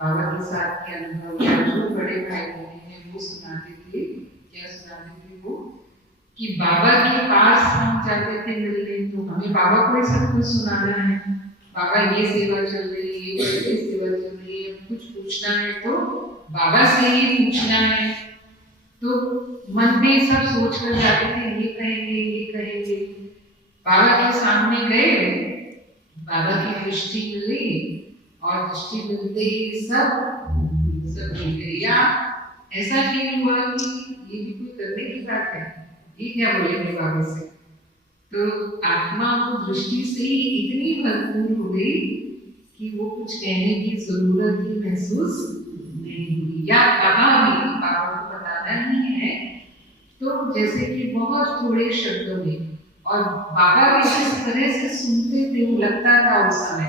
बाबा के साथ के अनुभव, या जो बड़े भाई बहन हैं वो सुनाते थे, क्या सुनाते थे वो, कि बाबा के पास हम जाते थे मिलने तो हमें बाबा को ही सब कुछ सुनाना है, बाबा ये सेवा चल रही है, ये सेवा चल रही है, कुछ पूछना है तो बाबा से ही पूछना है। तो मन में सब सोच कर जाते थे, ये कहेंगे। बाबा के सामने गए, बाबा की दृष्टि मिली, और दृष्टि मिलते ही सब मिल गए। या ऐसा फील हुआ कि ये भी कोई करने की बात है, ये क्या बोलेंगे बाबा से। तो आत्मा को दृष्टि से ही इतनी भरपूर हो गई कि वो कुछ कहने की जरूरत ही महसूस नहीं हुई, या कहा भी बाबा को बताना ही है तो जैसे कि बहुत थोड़े शब्दों में। और बाबा भी जिस तरह से सुनते थे वो लगता था उस समय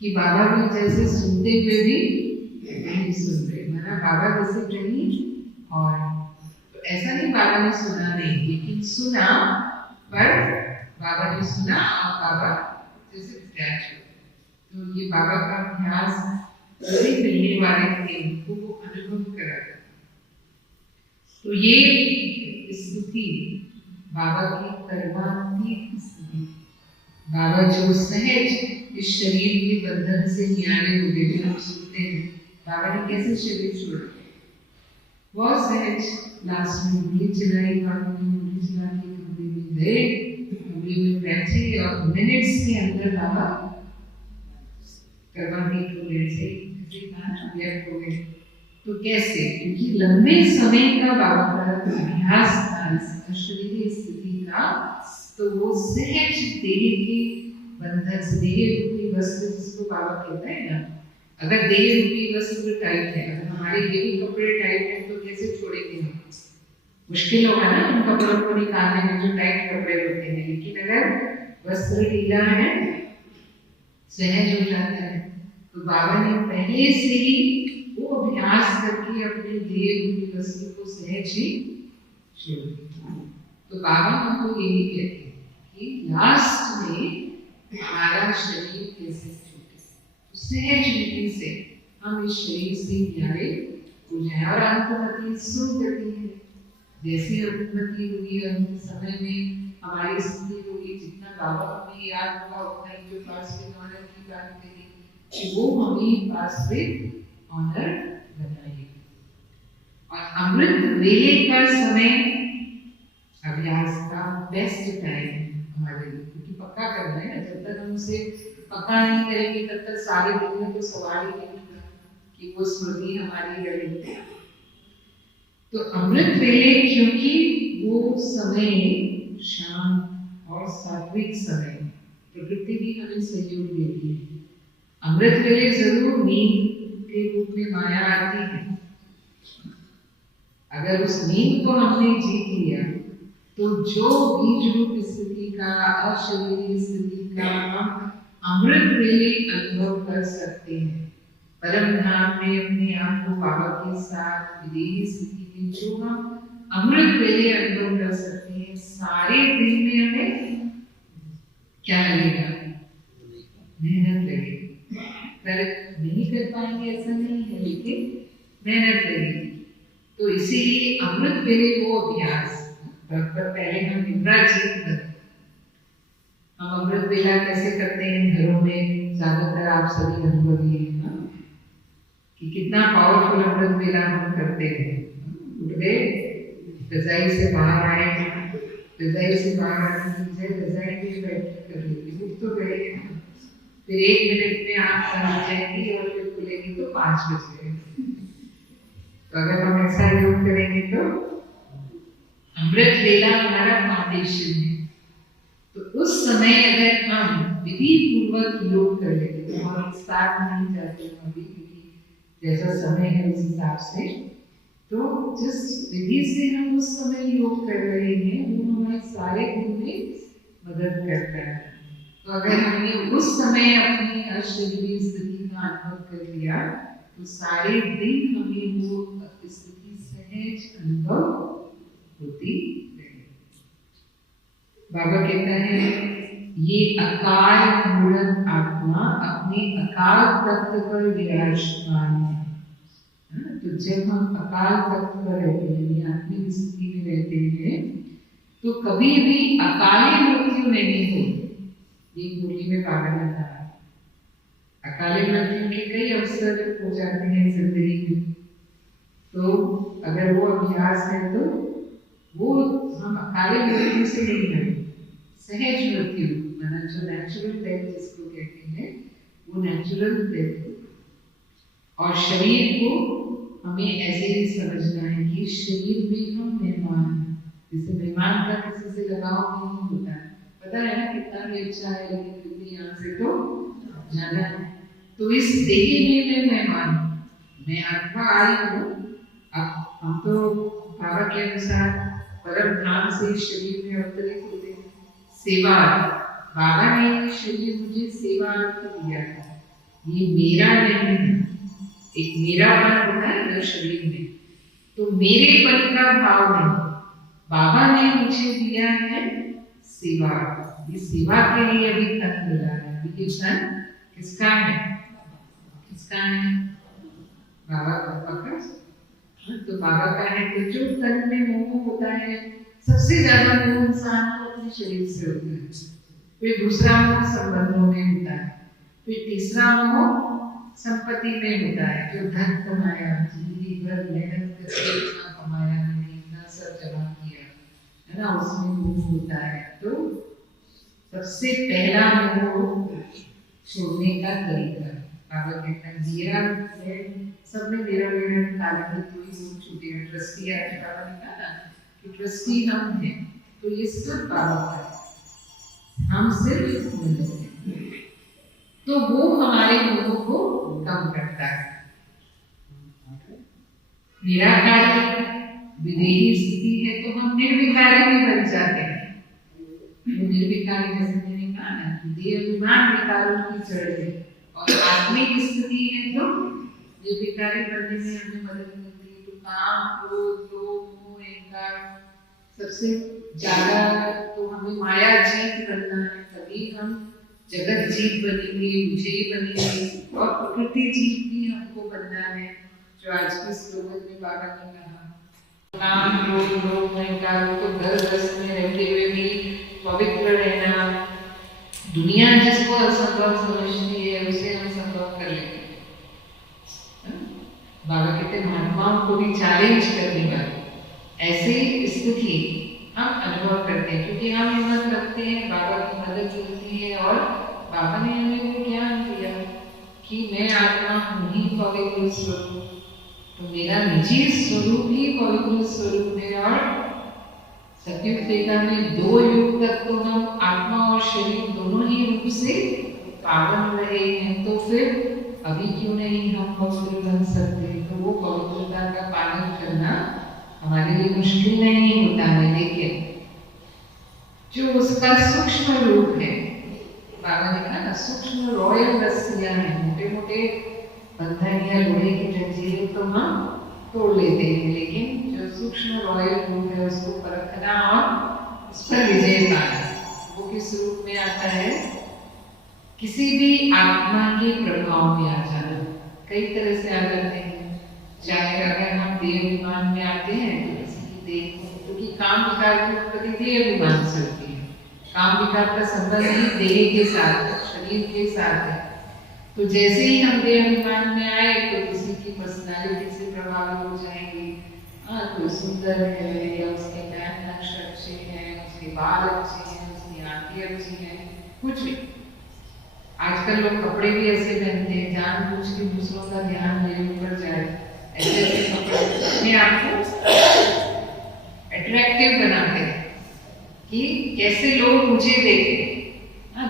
कि बाबा भी जैसे सुनते हुए भी नहीं सुन रहे, माना बाबा जैसे कहीं और। तो ऐसा नहीं बाबा ने सुना नहीं, लेकिन सुना, पर बाबा ने सुना और बाबा जैसे अटैच हो। तो ये बाबा का अभ्यास कभी मिलने वाले थे उनको वो अनुभव कराया। तो ये स्तुति बाबा की कर्मातीत स्तुति, बाबा जो सहज इस शरीर के बंधन से न्यारे हो गए थे। हम सुनते हैं बाबा ने कैसे शरीर छोड़ा, बहुत सहज। लास्ट में उंगली चलाई, बाबा ने उंगली चला के कमरे में गए, कमरे में बैठे और मिनट्स के अंदर बाबा कर्मातीत हो गए थे, व्यक्त हो गए। तो कैसे? क्योंकि लंबे समय का बाबा का अभ्यास था इस शरीर स्थिति का, तो वो सहज देह के बंधन से, देह रूपी वस्त्र जिसको बाबा कहते हैं ना, अगर देह रूपी वस्त्र टाइट है, अगर हमारे ये भी कपड़े टाइट है तो कैसे छोड़ेंगे हम? मुश्किल होगा ना उन कपड़ों को निकालने में जो टाइट कपड़े होते हैं। लेकिन अगर वस्त्र ढीला है, सहज हो जाता है। तो बाबा ने पहले से ही वो अभ्यास करके अपने देह रूपी वस्त्र को सहज ही छोड़ दिया। तो बाबा हमको यही कहते हैं कि लास्ट में हमारा शरीर कैसे छूटे, सहज रीति से हम इस शरीर से न्यारे हो जाए। और अंतमति सुगति है, जैसी अंतमति होगी अंत समय में हमारी स्थिति होगी, जितना बाबा हमें याद होगा उतना ही जो पास में ऑनर की बात करेगी, वो हमें पास में ऑनर बनाएगी। और अमृत वेले का समय अभ्यास का बेस्ट टाइम हमारे लिए, क्योंकि पक्का करना है ना। जब तक हम उसे पक्का नहीं करेंगे तब तक सारे दिन में तो सवाल ही नहीं होगा कि वो स्मृति हमारी रहेगी। तो अमृत वेले, क्योंकि वो समय शांत और सात्विक समय, प्रकृति भी हमें सहयोग देती है। अमृत वेले जरूर नींद के रूप में माया आती है। अगर उस नींद को हमने जीत लिया तो जो बीज रूप स्थिति का, अशरीरी स्थिति का हम अमृत वेले अनुभव कर सकते हैं। परम धाम में अपने आप को बाबा के साथ विदेही स्थिति में जो हम अमृत वेले अनुभव कर सकते हैं, सारे दिन में हमें क्या लगेगा? मेहनत लगेगी। पर नहीं कर पाएंगे ऐसा नहीं है, लेकिन मेहनत लगेगी। तो इसीलिए अमृत वेले वो अभ्यास, पहले हम निद्रा जीत करते। हम अमृत वेला कैसे करते हैं घरों में? ज्यादातर आप सभी अनुभवी हैं ना कि कितना पावरफुल अमृत वेला हम करते हैं। उठ गए, रजाई से बाहर आए, रजाई से बाहर आने रजाई में बैठ कर लेते, उठ तो गए, फिर 1 मिनट में आँख बंद जाएगी और फिर खुलेगी तो 5 बजे। तो अगर हम ऐसा योग करेंगे तो अमृत वेला हमारा फाउंडेशन है। तो उस समय अगर हम विधि पूर्वक योग कर लेते, तो हम एक साथ नहीं जाते अभी, क्योंकि जैसा समय है उस हिसाब से, तो जिस विधि से हम उस समय योग कर रहे हैं वो हमारे सारे दिन में मदद करता है। तो अगर हमने उस समय अपनी अशरीरी स्थिति का अनुभव कर लिया तो सारे दिन हमें वो स्थिति सहज अनुभव होती रहेगी। बाबा कहता है ये अकाल मूर्त आत्मा अपने अकाल तत्व पर विराजमान है। तो जब हम अकाल तत्व पर रहते हैं, आत्मिक स्थिति में रहते हैं, तो कभी भी अकाली मृत्यु नहीं होती। ये गोली में बाबा ने कहा अकाली मृत्यु के कई अवसर हो जाते हैं जिंदगी में। तो अगर वो अभ्यास है तो वो हम अकाली मृत्यु से नहीं मरे, सहज मृत्यु, मतलब जो नेचुरल डेथ जिसको कहते हैं वो नेचुरल डेथ हो। और शरीर को हमें ऐसे ही समझना है कि शरीर में हम मेहमान हैं। जैसे मेहमान का किसी से लगाव नहीं होता है, पता है ना कितना भी अच्छा है, लेकिन फिर भी यहाँ से तो जाना है। तो इस देह में मैं मेहमान हूँ, मैं आत्मा आई हूँ। अब हम तो बाबा के अनुसार परम धाम से शरीर में अवतरित होते हैं। सेवा, बाबा ने शरीर मुझे सेवा दिया है, ये मेरा नहीं है। एक मेरापन होता है ना शरीर में, तो मेरेपन का भाव नहीं, बाबा ने मुझे दिया है सेवा। ये सेवा के लिए अभी तक मिला है। ये तन किसका है? किसका है? बाबा का तो बाबा का है कि जो तन में मोह होता है, सबसे ज्यादा मोह इंसान को अपने शरीर से होता है, फिर दूसरा मोह संबंधों में होता है, फिर तीसरा मोह संपत्ति में होता है, जो धन कमाया, जिंदगी भर मेहनत करके इतना कमाया, मैंने इतना सब जमा किया है ना, उसमें मोह होता है। तो सबसे पहला मोह छोड़ने का तरीका बाबा कहता है जीरा है, सब में मेरा मेरा निकाला है, तो ही वो छूटे। ट्रस्टी है, बाबा ने कहा ना कि ट्रस्टी हम हैं, तो ये सिर्फ बाबा का है, हम सिर्फ मदद हैं, तो वो हमारे मोह को कम करता है। निराकारी विदेही स्थिति है तो हम निर्विकारी भी बन जाते हैं। निर्विकारी जैसे मैंने कहा ना कि देह अभिमान विकारों की जड़ है, और आत्मिक स्थिति है तो निर्विकारी बनने में हमें मदद मिलती है। तो काम, क्रोध, लोभ, मोह, अहंकार, सबसे ज्यादा तो हमें माया जीत बनना है, तभी हम जगत जीत बनेंगे, विजयी बनेंगे, और प्रकृति जीत भी हमको बनना है। जो आज के स्लोगन में बाबा ने कहा, काम, क्रोध, लोभ, अहंकार को घर ग्रस्त में रहते हुए भी पवित्र रहना, दुनिया जिसको असंभव समझती है उसे हम संभव कर लेंगे। बाबा कहते महात्माओं को भी चैलेंज करने वाले ऐसी स्थिति हम अनुभव करते हैं, क्योंकि हम हिम्मत रखते हैं, बाबा की मदद मिलती है, और बाबा ने हमें वो ज्ञान दिया कि मैं आत्मा हूँ ही पवित्र स्वरूप, तो मेरा निजी स्वरूप ही पवित्र स्वरूप है। और सत्युग त्रेता में 2 युग तक तो हम आत्मा और शरीर दोनों ही रूप से पावन रहे हैं, तो फिर अभी क्यों नहीं हम पवित्र बन सकते? तो वो पवित्रता का पालन करना हमारे लिए मुश्किल नहीं होता है, लेकिन जो उसका सूक्ष्म रूप है, बाबा ने कहा ना सूक्ष्म रॉयल रस्सियां हैं, मोटे मोटे बंधन या लोहे की जंजीरें तो हम तोड़ लेते हैं, लेकिन जो सूक्ष्म रॉयल रूप है उसको परखना और उस पर विजय पाना, वो किस रूप में आता है? किसी भी आत्मा के प्रभाव में आ जाना। कई तरह से आ जाते हैं, चाहे अगर हम देह अभिमान में आते हैं तो किसी की देह, क्योंकि काम विकार की उत्पत्ति देह अभिमान से होती है, काम विकार का संबंध ही देह के साथ है, शरीर के साथ है। तो जैसे ही हम देह अभिमान में आए तो किसी की पर्सनालिटी से प्रभावित हो जाएंगे। कोई सुंदर है या उसके नैन नक्श अच्छे हैं, उसके बाल अच्छे हैं, उसकी आंखें अच्छी हैं, कुछ भी। आजकल लोग कपड़े भी ऐसे पहनते हैं जानबूझ के दूसरों का ध्यान मेरे ऊपर जाए, ऐसे ऐसे कपड़े अपने आप को अट्रैक्टिव बनाते हैं कि कैसे लोग मुझे देखें।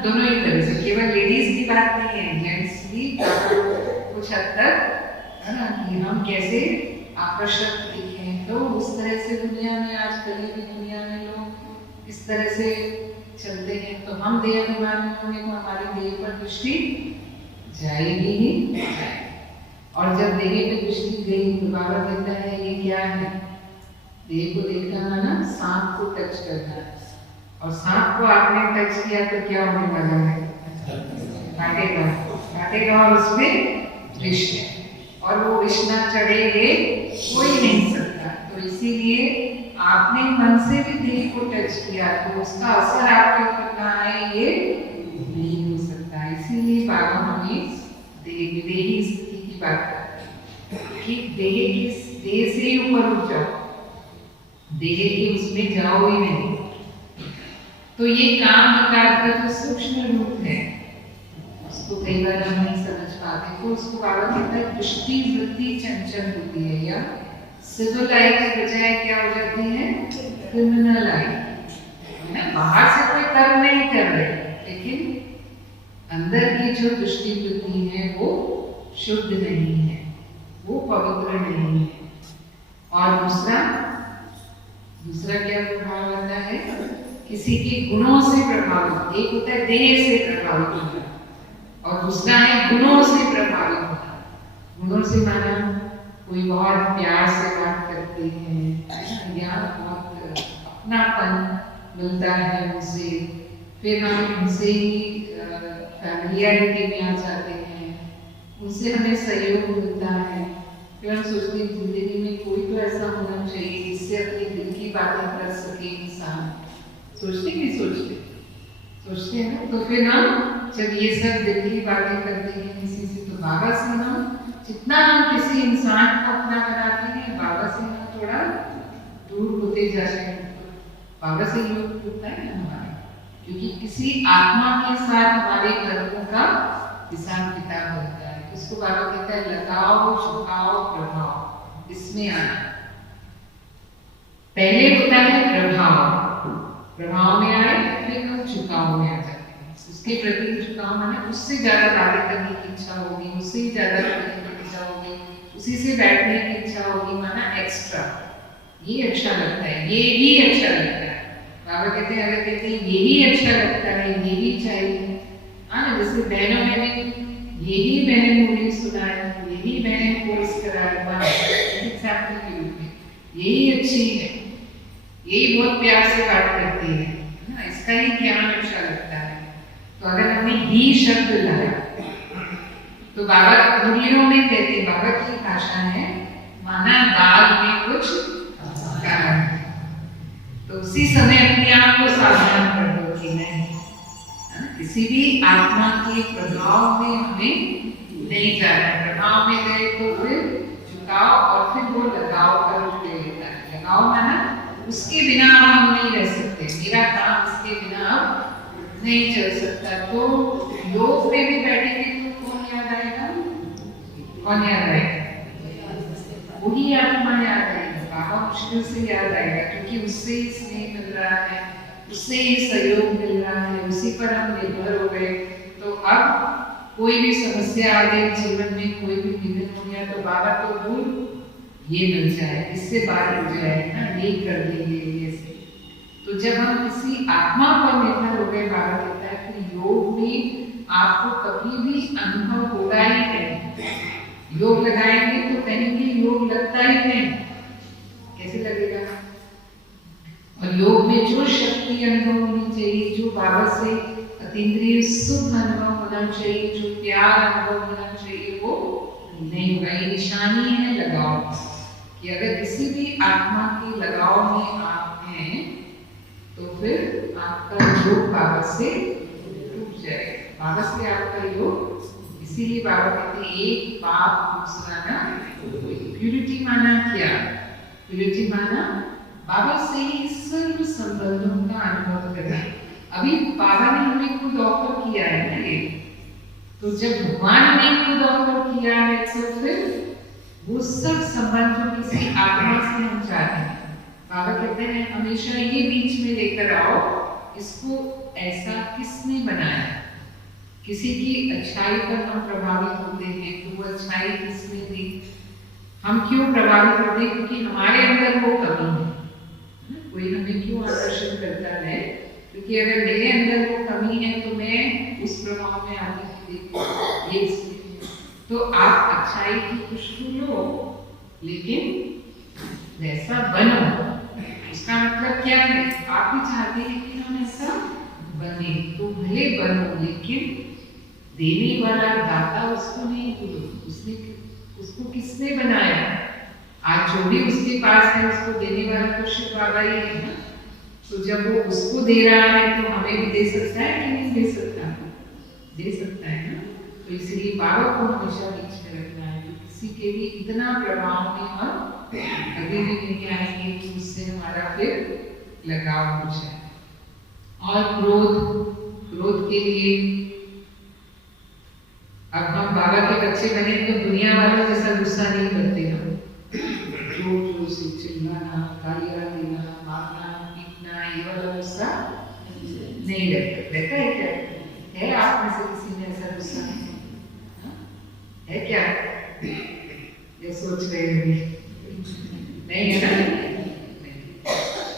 दोनों ही तरह से, केवल लेडीज की बात नहीं है, जेंट्स भी कुछ हद तक है ना, कि हम कैसे आकर्षक दिखें। तो उस तरह से दुनिया में, आजकल की दुनिया में लोग इस तरह से चलते हैं, तो हम देह अभिमान में होंगे तो हमारी देह पर दृष्टि जाएगी ही जाएगी। और जब देह पे दृष्टि गई तो बाबा कहता है ये क्या है? देह को देखना माना सांप को टच करना है, और सांप को आपने टच किया तो क्या होने वाला है? काटेगा, काटेगा और उसमें विष है, और वो विष ना चढ़े ये कोई नहीं सकता। तो इसीलिए आपने मन से भी देह को टच किया तो उसका असर आपके ऊपर कहाँ है? ये नहीं हो सकता। इसीलिए बाबा हमें देही स्थिति की बात करते हैं कि देह से ही ऊपर उठ जाओ, देह के उसमें जाओ ही नहीं। तो ये काम विकार का जो सूक्ष्म रूप है उसको कई बार हम नहीं समझ पाते, तो उसको बाबा कहता है दृष्टि वृत्ति चंचल होती है, या सिविल आई के बजाय क्या हो जाती है? क्रिमिनल आई। बाहर से कोई कर्म नहीं कर रहे, लेकिन अंदर की जो दृष्टि वृत्ति है वो शुद्ध नहीं है, वो पवित्र नहीं है। और दूसरा क्या प्रभाव आता है? किसी के गुणों से प्रभावित। एक होता है देह से प्रभावित होना, और दूसरा है गुणों से प्रभावित होना। गुणों से माना कोई बहुत प्यार से बात करते हैं या बहुत अपनापन मिलता है उनसे, फिर हम उनसे ही फैमिलियरिटी में आ जाते हैं, उनसे हमें सहयोग मिलता है, फिर हम सोचते हैं जिंदगी में कोई तो ऐसा होना चाहिए जिससे अपने दिल की बातें कर सके इंसान। सोचते नहीं सोचते हैं ना। तो फिर हम जब ये सब दिल की बातें करते हैं किसी से, तो बाबा से हम जितना हम किसी इंसान को अपना बनाते हैं, बाबा से हम थोड़ा दूर होते जा रहे हैं। बाबा से योग होता है हमारा, क्योंकि किसी आत्मा के साथ हमारे कर्मों का हिसाब किताब होता है। इसको बाबा कहता है लगाओ, झुकाओ, प्रभाव, इसमें आना। पहले होता है प्रभाव में आए, फिर हम झुकाव में आ जाते हैं। उसके प्रति झुकाव माना उससे ज्यादा बातें करने की इच्छा होगी, उससे ही ज्यादा करने की इच्छा होगी, उसी से बैठने की इच्छा होगी, माना एक्स्ट्रा। ये अच्छा लगता है, ये भी अच्छा लगता है। बाबा कहते हैं, अगर कहते हैं ये भी अच्छा लगता है, ये भी चाहिए, हाँ, जैसे बहनों में यही बहन मूवी सुनाए, यही बहन कोर्स कराए, एग्जाम्पल के रूप में यही अच्छी है, यही बहुत प्यार से बात करती है ना, इसका ही ज्ञान अच्छा लगता है। तो अगर हमने ही शब्द लाया तो बाबा मुरलियों में कहते हैं, बाबा की भाषा है माना बाद में कुछ कारण, तो उसी समय अपने आप को सावधान कर दो कि नहीं, किसी भी आत्मा के प्रभाव में हमें नहीं जाना है। प्रभाव में गए तो फिर झुकाओ और फिर वो लगाव का रूप ले लेता है। लगाव माना उसके बिना हम नहीं रह सकते, मेरा काम उसके बिना अब नहीं चल सकता। तो योग में भी बैठेंगे तो कौन याद आएगा? कौन याद आएगा? वही आत्मा याद आएगा। बाबा मुश्किल से याद आएगा, क्योंकि उससे ही स्नेह मिल रहा है, उससे ही सहयोग मिल रहा है, उसी पर हम निर्भर हो गए। तो अब कोई भी समस्या आ गई जीवन में, कोई भी विघ्न हो गया, तो बाबा को दूर ये मिल जाए, इससे बाहर हो जाए ना, ये कर देंगे ये से। तो जब हम किसी आत्मा पर निर्भर हो गए, बाबा कहता है कि योग में आपको कभी भी अनुभव होगा ही नहीं। योग लगाएंगे तो कहेंगे योग लगता ही नहीं, कैसे लगेगा? और योग में जो शक्ति अनुभव होनी चाहिए, जो बाबा से अतीन्द्रिय सुख अनुभव होना चाहिए, जो प्यार अनुभव होना चाहिए, वो नहीं होगा। ये निशानी है लगाव कि अगर किसी भी आत्मा के लगाव में आप हैं तो फिर आपका योग बाबा से टूट जाएगा। बाबा से आपका योग, इसीलिए बाबा कहते हैं एक पाप दूसरा ना। प्यूरिटी माना क्या? प्यूरिटी माना बाबा से ही सर्व संबंधों का अनुभव करना। अभी बाबा ने हमें खुद ऑफर किया है ना ये, तो जब भगवान ने खुद ऑफर किया है तो फिर वो सब संबंध जो किसी आत्मा से हम चाहते हैं, बाबा कहते हैं हमेशा ये बीच में लेकर आओ, इसको ऐसा किसने बनाया? किसी की अच्छाई पर हम प्रभावित होते हैं, तो वो अच्छाई किसने दी? हम क्यों प्रभावित होते हैं? क्योंकि हमारे अंदर वो कमी है। कोई हमें क्यों आकर्षण करता है? क्योंकि अगर मेरे अंदर वो कमी है तो मैं उस प्रभाव में आने की देखती। तो आप अच्छाई की खुशबू लो, लेकिन वैसा बनो। इसका मतलब क्या है? आप भी चाहते हैं कि हम ऐसा बने, तो भले बनो, लेकिन देने वाला दाता उसको नहीं भूलो। उसको किसने बनाया? आज जो भी उसके पास है उसको देने वाला तो शिव बाबा ही है ना। तो जब वो उसको दे रहा है तो हमें भी दे सकता है कि नहीं दे सकता? दे सकता है ना। तो इसलिए बाबा को हमेशा बीच में रखना है। तो किसी के भी इतना प्रभाव में हम कभी भी नहीं आएंगे कि उससे हमारा फिर लगाव हो जाए। और क्रोध के लिए अब हम बाबा के बच्चे बने तो दुनिया वालों जैसा गुस्सा नहीं करते हम। जोर से चिल्लाना, गालियां देना, मारना, पीटना, ये वाला गुस्सा नहीं रहता है क्या? है आप में से किसी में ऐसा गुस्सा है क्या? ये सोच रहे हैं नहीं है ना?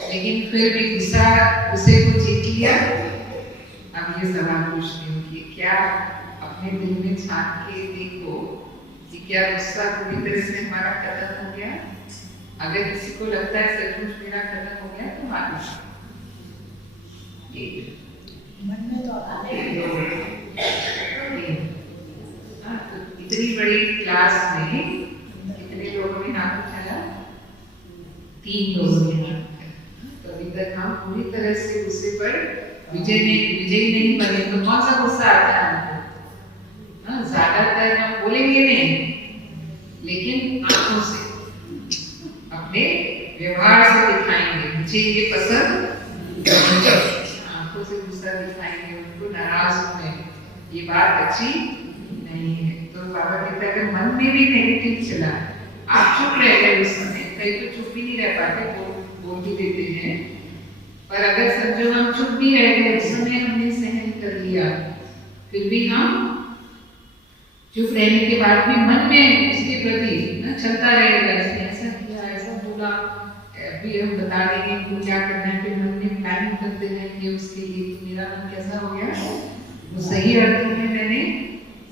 लेकिन फिर भी गुस्से को जीत लिया। अब ये सवाल पूछती हूँ कि क्या अपने दिल में झांक के देखो कि क्या गुस्सा पूरी तरह से हमारा खत्म हो गया? अगर किसी को लगता है सचमुच मेरा खत्म हो गया तो मान मन में तो इतनी बड़ी क्लास में कितने लोग 3 लोगों ने हाथ उठाया। तो अभी तक हम पूरी तरह से गुस्से पर विजयी नहीं बने। तो कौन सा गुस्सा आता है हमको? ज्यादातर हम बोलेंगे नहीं, लेकिन आंखों से, अपने व्यवहार से दिखाएंगे मुझे ये पसंद नहीं। आंखों से गुस्सा दिखाएंगे, उनको नाराज होंगे, ये बात अच्छी नहीं है। तो बाबा कहते हैं अगर मन में भी नेगेटिव चला, आप चुप रह गए उस समय, कई तो चुप ही नहीं रह पाते, बोल भी देते हैं, पर अगर समझो हम चुप भी रह गए, उस समय हमने सहन कर लिया, फिर भी हम चुप रहने के बाद भी मन में उसके प्रति चलता रहेगा, इसने ऐसा किया, ऐसा बोला, अभी हम बता देंगे इनको क्या करना है, फिर मन में प्लानिंग करते रहेंगे उसके लिए। तो मेरा मन कैसा हो गया, वो सही अर्थ में मैंने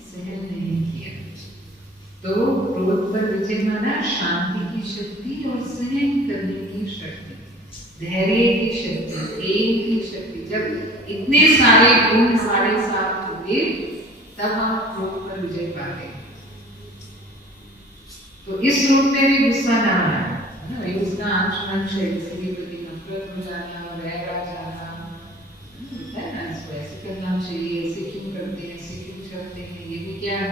सहन नहीं किया। तो क्रोध पर विजय माना शांति की शक्ति और सहन करने की शक्ति, धैर्य की शक्ति, प्रेम की शक्ति। जब इतने सारे गुण हमारे साथ होंगे तब हम क्रोध पर विजय पाते हैं। तो इस रूप में भी गुस्सा ना आना, उसका अंश है, किसी के प्रति नफरत हो जाना, वैर आ जाना, है ना, इसको ऐसे करना चाहिए, ऐसे क्यों करते हैं, ऐसे क्यों करते हैं, ये भी क्या है,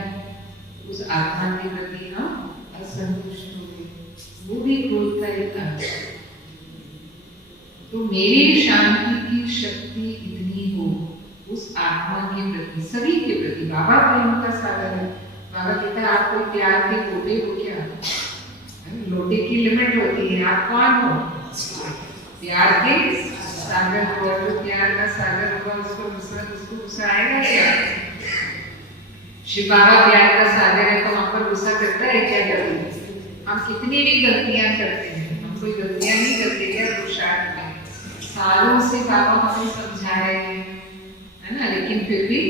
उस आत्मा के प्रति हम असंतुष्ट हो गए, वो भी क्रोध का एक अंश है। तो मेरी शांति की शक्ति इतनी हो उस आत्मा के प्रति, सभी के प्रति। बाबा प्रेम का सागर है। बाबा कहता है आप कोई प्यार के लोटे हो क्या? लोटे की लिमिट होती है, आप कौन हो? प्यार के सागर हो। जो प्यार का सागर होगा उसको गुस्सा आएगा क्या? शिव बाबा प्यार का सागर है तो हम पर गुस्सा करता है क्या? करते हम कितनी भी गलतियां करते हैं, हम कोई गलतियां नहीं करते क्या पुरुषार्थ में? सालों से बाबा हमें समझा रहे हैं, है ना, लेकिन फिर भी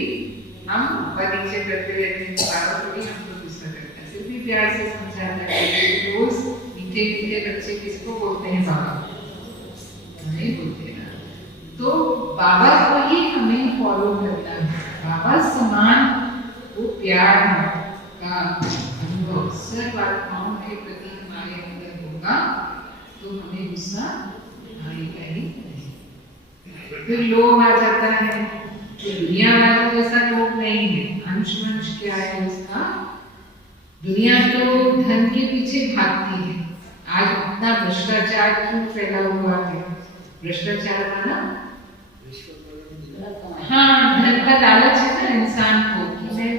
हम ऊपर नीचे करते रहते हैं। बाबा को भी हमको गुस्सा करता है, फिर भी प्यार से समझाता है। रोज मीठे मीठे बच्चे किसको बोलते हैं? बाबा नहीं बोलते ना। तो बाबा को ही हमें फॉलो करना है। बाबा समान वो प्यार का अनुभव सर्व आत्माओं के प्रति हमारे अंदर होगा तो हमें गुस्सा आएगा ही नहीं। फिर लोभ आ जाता है, दुनिया वालों जैसा लोभ नहीं है। अंश क्या है उसका? दुनिया तो धन के पीछे भागती है। आज इतना भ्रष्टाचार क्यों फैला हुआ है? भ्रष्टाचार माना हाँ, धन का लालच है ना इंसान को कि मैं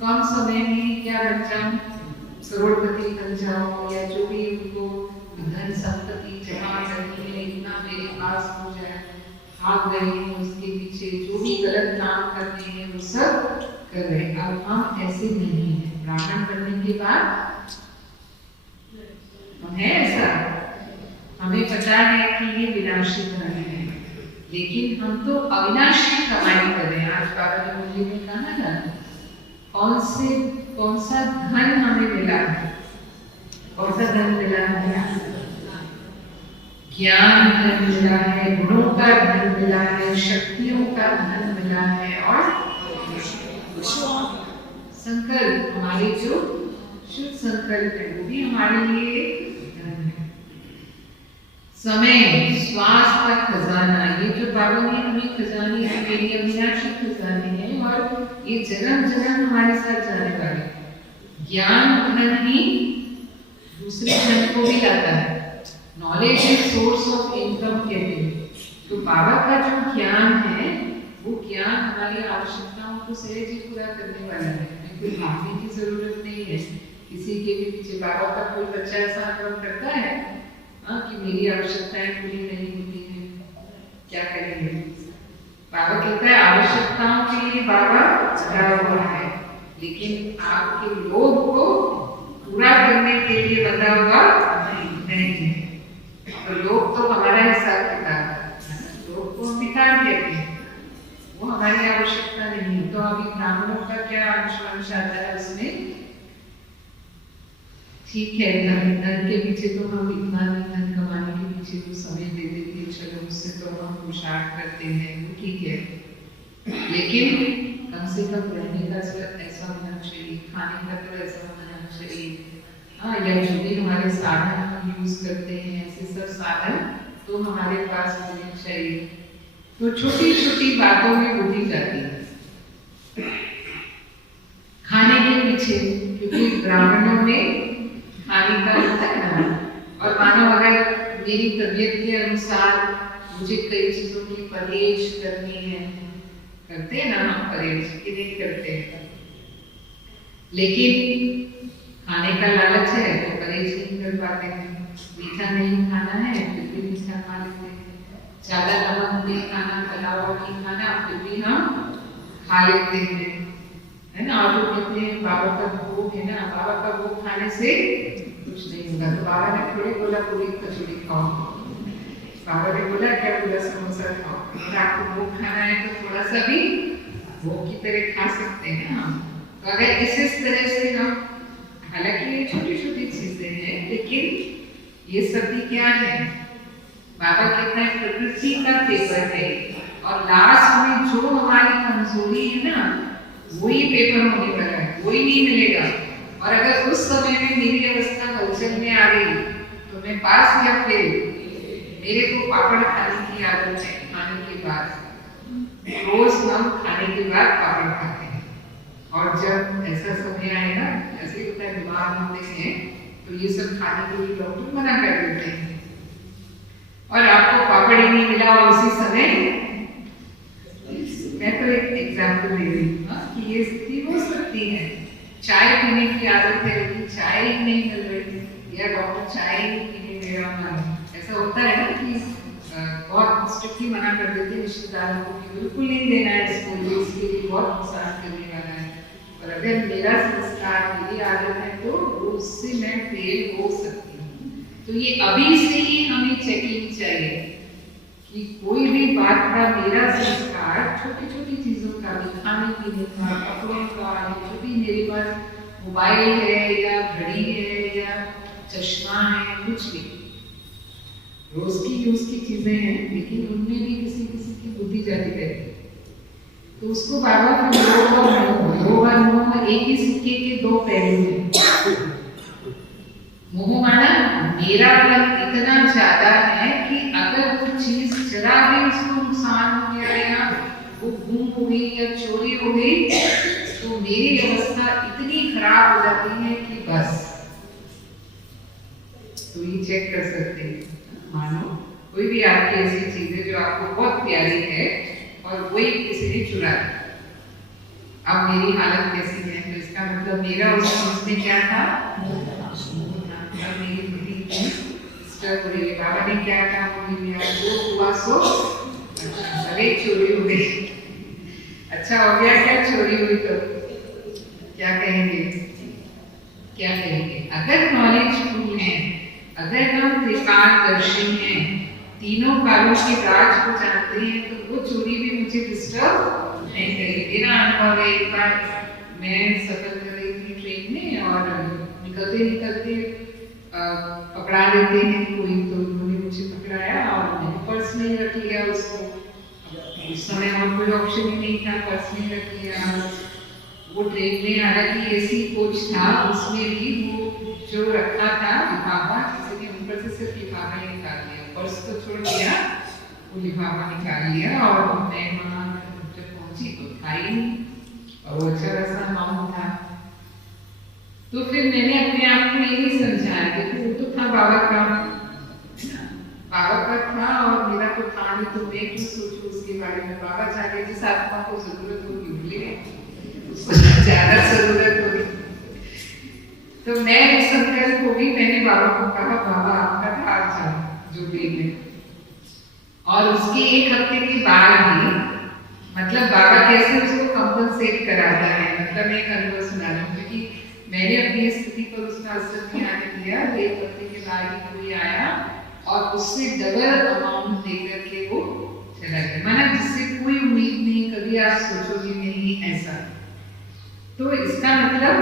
कम समय में क्या बन जाऊं, करोड़पति बन जाऊं, या जो भी उनको धन संपत्ति जमा करनी है इतना मेरे पास हो जाए, भाग रहे हैं उसके पीछे, जो भी गलत काम करते हैं वो सब कर रहे हैं। अब हम ऐसे नहीं है। ब्राह्मण बनने के बाद हम है ऐसा, हमें पता है कि ये विनाशी धन है, लेकिन हम तो अविनाशी कमाई कर रहे हैं। आज बाबा ने मुझे में कहा ना, कौन सा धन हमें मिला है? कौन सा धन मिला है? ज्ञान धन मिला है, गुणों का धन मिला है, शक्तियों का धन मिला है, और संकल्प, हमारे जो शुद्ध संकल्प है वो भी हमारे लिए धन है। समय, स्वास्थ्य का खजाना, ये जो बाबा ने हमें खजाने से मेरी अविनाशी खजाने हैं और ये जन्म जन्म हमारे साथ जाने वाले। ज्ञान धन ही दूसरे धन को भी लाता है। Knowledge is source of income कहते हैं। तो बाबा का जो ज्ञान है वो ज्ञान हमारी आवश्यकताओं को सहज ही पूरा करने वाला है। हमें कोई भागने की जरूरत नहीं है किसी के भी पीछे। बाबा का कोई बच्चा ऐसा अनुभव करता है कि मेरी आवश्यकताएं पूरी नहीं होती हैं, क्या करेंगे? बाबा कहता है आवश्यकताओं के लिए बाबा लगा हुआ है, लेकिन आपके लोभ को पूरा करने के लिए बंधा हुआ नहीं है। तो लोभ तो हमारा हिसाब किताब है, लोभ को हम विकार कहते हैं, वो हमारी आवश्यकता नहीं है। तो अभी ब्राह्मणों का क्या अंश आता है उसमें? ठीक है, धन के पीछे तो हम इतना नहीं, धन कमाने के पीछे तो समय दे देते हैं, चलो उससे तो हम पुरुषार्थ करते हैं, वो ठीक है, लेकिन कम से कम रहने का ऐसा होना चाहिए, खाने का तो ऐसा होना चाहिए, हाँ, या जो भी हमारे साधन हम यूज करते हैं, ऐसे सब साधन तो हमारे पास होने चाहिए। तो छोटी छोटी बातों में बुद्धि जाती है। खाने के पीछे, क्योंकि ब्राह्मणों में खाने का होता है ना, और मानो अगर मेरी तबीयत के अनुसार मुझे कई चीजों की परहेज करनी है, करते हैं ना हम परहेज, कि नहीं करते हैं, लेकिन खाने का लालच है तो परहेज नहीं कर पाते हैं। मीठा नहीं खाना है फिर भी मीठा खा लेते हैं, ज्यादा नमक नहीं खाना, तला हुआ नहीं खाना, फिर भी हम खा लेते हैं, है ना। और तो कहते हैं बाबा का भोग है ना, बाबा का भोग खाने से कुछ नहीं होगा। तो बाबा ने थोड़ी बोला पूरी कचौड़ी खाओ, बाबा ने बोला क्या बोला समोसा खाओ। अगर आपको भोग खाना है तो थोड़ा सा भी भोग की तरह खा सकते हैं हम। तो अगर इस तरह से हम, हालांकि ये छोटी छोटी चीजें हैं, लेकिन ये सब भी क्या है, बाबा कहता है प्रकृति का पेपर है, और लास्ट में जो हमारी कमजोरी है ना, वही पेपर होने वाला है, वही नहीं मिलेगा। और अगर उस समय में मेरी अवस्था हलचल में आ गई तो मैं पास या फेल। मेरे को पापड़ खाने की आदत है, खाने के बाद रोज हम खाने के बाद पापड़ खाते हैं। और जब ऐसा समय आएगा, ऐसे इतना बीमार होते हैं, तो ये सब खाने के लिए डॉक्टर मना कर देते हैं, और आपको पापड़ ही नहीं मिला और उसी समय, मैं तो एक एग्जाम्पल दे रही हूँ कि ये स्थिति हो सकती है। चाय पीने की आदत है लेकिन चाय ही नहीं मिल रही, या डॉक्टर चाय ही पीने दे रहा हूँ, ऐसा होता है ना कि बहुत स्ट्रिक्टली मना कर देते हैं रिश्तेदारों को कि बिल्कुल नहीं देना है इसको, इसके लिए बहुत नुकसान करने वाला है। और अगर मेरा संस्कार, मेरी आदत है तो उससे मैं फेल हो सकती हूँ। तो ये अभी से ही हमें चेकिंग चाहिए कि कोई भी बात का मेरा संस्कार, छोटी छोटी चीजों का भी, खाने पीने का, कपड़ों का, जो भी मेरे पास मोबाइल है या घड़ी है या चश्मा है, कुछ भी रोज की यूज की चीजें हैं, लेकिन उनमें भी किसी किसी की बुद्धि जाती रहती है। तो उसको बाबा का मोह और मोह एक ही सिक्के के दो पहलू हैं। मोह माना मेरापन इतना ज्यादा है कि अगर वो चीज जरा भी उसको नुकसान हो गया या वो गुम हो गई या चोरी हो गई, तो मेरी अवस्था इतनी खराब हो जाती है कि बस। तो ये चेक कर सकते हैं, मानो कोई भी आपकी ऐसी चीज है जो आपको बहुत प्यारी है और वही किसी ने चुरा दी, अब मेरी हालत कैसी है, तो इसका मतलब मेरा उस चीज में क्या था, मेरी बुद्धि डिस्टर्ब हो रही है। बाबा ने क्या कहा, जो हुआ सो अरे चोरी हो गई, अच्छा हो गया क्या चोरी हुई, तो क्या कहेंगे, क्या कहेंगे। अगर नॉलेज फुल है, अगर हम त्रिकालदर्शी हैं, तीनों कालों के राज को जानते हैं, तो वो चोरी भी मुझे डिस्टर्ब नहीं करेगी। मेरा अनुभव है, एक बार मैं सफर कर रही थी ट्रेन में और निकलते निकलते पकड़ा लेते हैं कोई, तो उन्होंने मुझे पकड़ाया और मैंने पर्स नहीं रख लिया उसको। उस समय और कोई ऑप्शन ही नहीं था, पर्स नहीं रख लिया। वो ट्रेन में हालांकि एसी कोच था, उसमें भी वो जो रखा था लिफाफा, किसी ने ऊपर से सिर्फ लिफाफा निकाल लिया, पर्स तो छोड़ दिया, वो लिफाफा निकाल लिया। और मैं वहाँ जब पहुंची तो था ही नहीं, और वो अच्छा खासा अमाउंट था। तो फिर मैंने अपने आप को यही समझाया कि वो तो था बाबा का, बाबा का था और मेरा तो था नहीं, तो मैं क्यों सोचूं उसके बारे में। बाबा जाने जिस आत्मा को जरूरत होगी मिले, उसको ज्यादा जरूरत होगी। तो मैं इस संकल्प हो गई, मैंने बाबा को कहा बाबा आपका था अच्छा जो भी है। और उसके एक हफ्ते के बाद ही, मतलब बाबा कैसे उसको कंपनसेट कराता है, मतलब एक अनुभव सुना रहा हूँ, क्योंकि मैंने अपनी स्थिति पर उसका असर नहीं आने दिया। एक हफ्ते के बाद ही कोई आया और उससे डबल अमाउंट देकर के वो चला गया, माना जिससे कोई उम्मीद नहीं, कभी आप सोचोगे नहीं ऐसा। तो इसका मतलब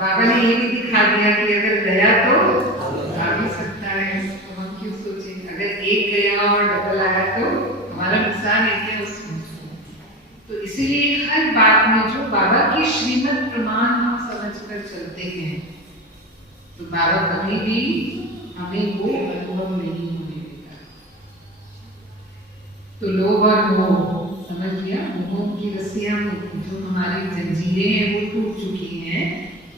बाबा ने ये भी दिखा दिया कि अगर गया तो आ भी सकता है, तो हम क्यों सोचे, अगर एक गया और डबल आया तो हमारा नुकसान एक है उसमें। तो इसीलिए हर बात में जो बाबा की श्रीमत प्रमाण हम समझकर चलते हैं, तो बाबा कभी भी हमें वो अनुभव नहीं होने देता। तो लोभ और मोह, समझ लिया, मोह की रस्सियां जो हमारी जंजीरें हैं वो टूट चुकी हैं,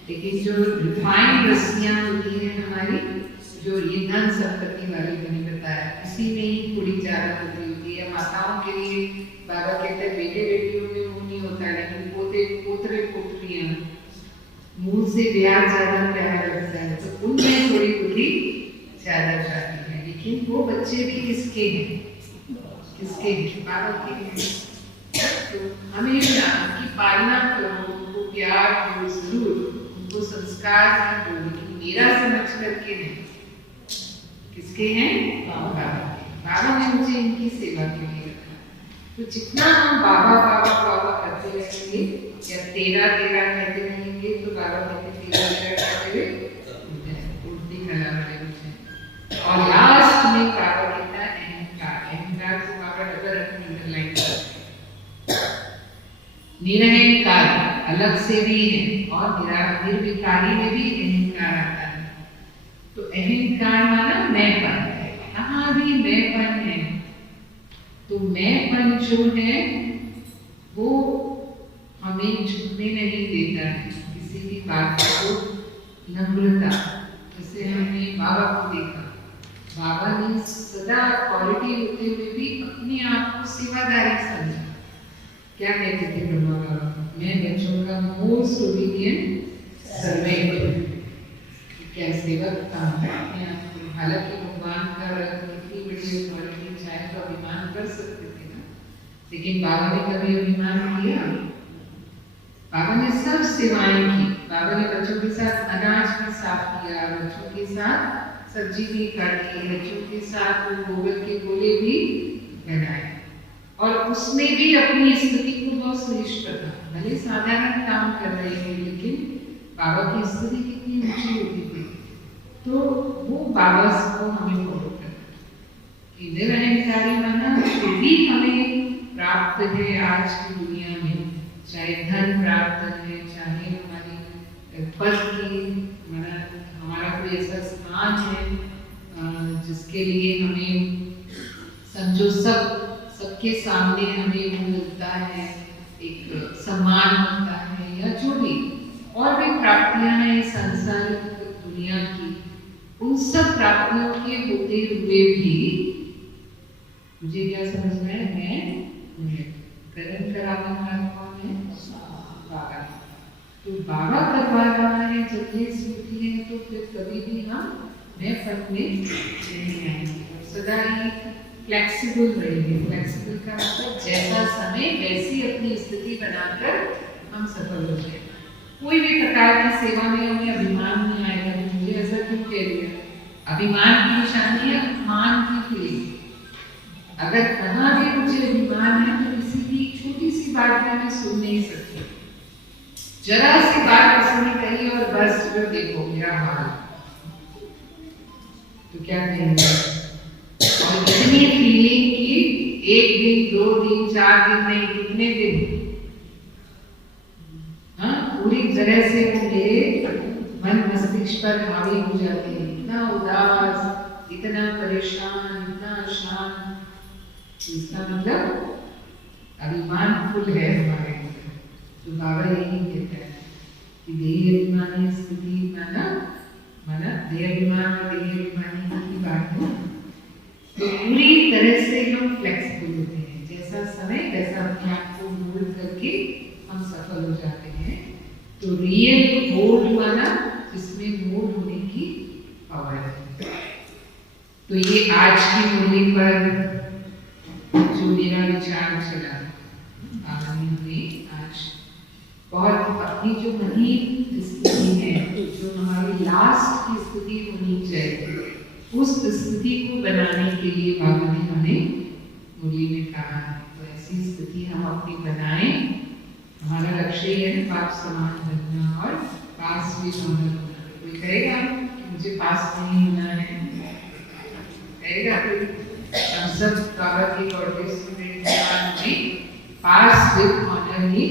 लेकिन जो रिफाइंड रस्सियां होती हैं हमारी, जो ये धन संपत्ति वाली मैंने बताया, इसी में ही थोड़ी ज्यादा होती है। माताओं के लिए बाबा कहते हैं बेटे बेटियों में वो नहीं होता, लेकिन पोते पोतरे पोतरियां मुंह से ब्याज ज्यादा प्यारा लगता है, तो उनमें थोड़ी थोड़ी ज्यादा जाती है। लेकिन वो बच्चे भी किसके हैं? किसके हैं? बाबा के हैं। तो हमेशा उनकी पालना करो, उनको प्यार करो जरूर, उनको संस्कार दो, लेकिन मेरा समझ करके नहीं। किसके हैं? बाबा के। बाबा ने मुझे इनकी सेवा के लिए रखा। तो जितना हम बाबा बाबा बाबा करते रहेंगे या तेरा तेरा कहते रहेंगे, तो बाबा कहते तेरा तेरा कहते हुए उल्टी कला वाले मुझे। और लास्ट में बाबा कहता है अहंकार। अहंकार को बाबा डबल अंडरलाइन करते हैं। निरहंकार अलग से भी है, और निर्विकारी में भी अहंकार आता है। तो अहंकार माना मैंपन, कहाँ भी मैंपन है। तो मैंपन जो है वो हमें झुकने नहीं देता है किसी भी बात को। नम्रता, जैसे हमने बाबा को देखा, बाबा ने सदा क्वालिटी होते हुए भी अपने आप को सेवादारी समझा। क्या कहते थे ब्रह्मा बाबा? मैं बच्चों का मोस्ट ओबीडिएंट सर्वेंट। क्या सेवक काम करते हैं। हालांकि भगवान का इतनी बड़ी अथॉरिटी चाहे तो अभिमान कर सकते थे ना, लेकिन बाबा ने कभी अभिमान किया? बाबा ने सब सेवाएं की। बाबा ने बच्चों के साथ अनाज भी साफ किया, बच्चों के साथ सब्जी भी काटी, बच्चों के साथ गोबर के गोले भी बनाए, और उसमें भी अपनी स्थिति को बहुत श्रेष्ठ रखा। भले साधारण काम कर रहे हैं, लेकिन बाबा की स्थिति कितनी ऊंची होती थी। तो वो बाबा को हमें फॉलो करना। निरहंकारी माना जो भी हमें प्राप्त है आज की दुनिया में, चाहे धन प्राप्त है, चाहे हमारी पद की, हमारा कोई ऐसा स्थान है जिसके लिए हमें समझो सबके सामने हमें वो मिलता है, एक सम्मान मिलता है, या जो भी और भी प्राप्तियां हैं सांसारिक दुनिया की, उन सब प्राप्तियों के होते हुए भी मुझे क्या समझना है? मैं कर्म कराने वाला कौन है? बाबा। तो बाबा करवा रहा है जब ये स्मृति है, तो फिर कभी भी हम मैं पद में नहीं आएंगे। सदा ही फ्लेक्सिबल रहेंगे। फ्लेक्सिबल का मतलब जैसा समय वैसी अपनी स्थिति बनाकर हम सफल हो जाए। कोई भी प्रकार की सेवा में हमें अभिमान नहीं आएगा। मुझे ऐसा क्यों कह दिया? अभिमान की निशानी है मान की फीलिंग। अगर कहाँ भी मुझे अभिमान है तो किसी भी छोटी सी बात में मैं सुन नहीं सकती। जरा सी बात किसी ने कही और बस जो देखो मेरा हाल, तो क्या कहेंगे? और इतनी फीलिंग की 1 दिन 2 दिन 4 दिन नहीं, कितने दिन पूरी तरह से वो मेरे मन मस्तिष्क पर हावी हो जाते हैं। इतना उदास, इतना परेशान, इतना अशांत। इसका मतलब अभिमान फुल है हमारे अंदर। तो बाबा यही कहता है कि देह अभिमानी स्थिति माना देह अभिमान और देह अभिमानी की बात हो, तो पूरी तरह से हम फ्लेक्सिबल होते हैं। जैसा समय वैसा अपने आप को मोल्ड करके हम सफल हो जाते हैं। तो रियल मोल्ड माना जिसमें मोल्ड होने की पावर है। तो ये आज की मुरली पर जो मेरा विचार चला, बाबा ने हमें आज बहुत अपनी जो महीन स्थिति है, जो हमारी लास्ट की स्थिति होनी चाहिए, उस स्थिति को बनाने के लिए बाबा ने हमें मुरली में कहा है। तो ऐसी स्थिति हम अपनी बनाएं। हमारा लक्ष्य है पाप समान बनना और पास भी होना। कोई कहेगा कि मुझे पास नहीं होना है? कहेगा कोई? हम सब बाबा के बर्थडे स्टूडेंट में पास विद ऑनर ही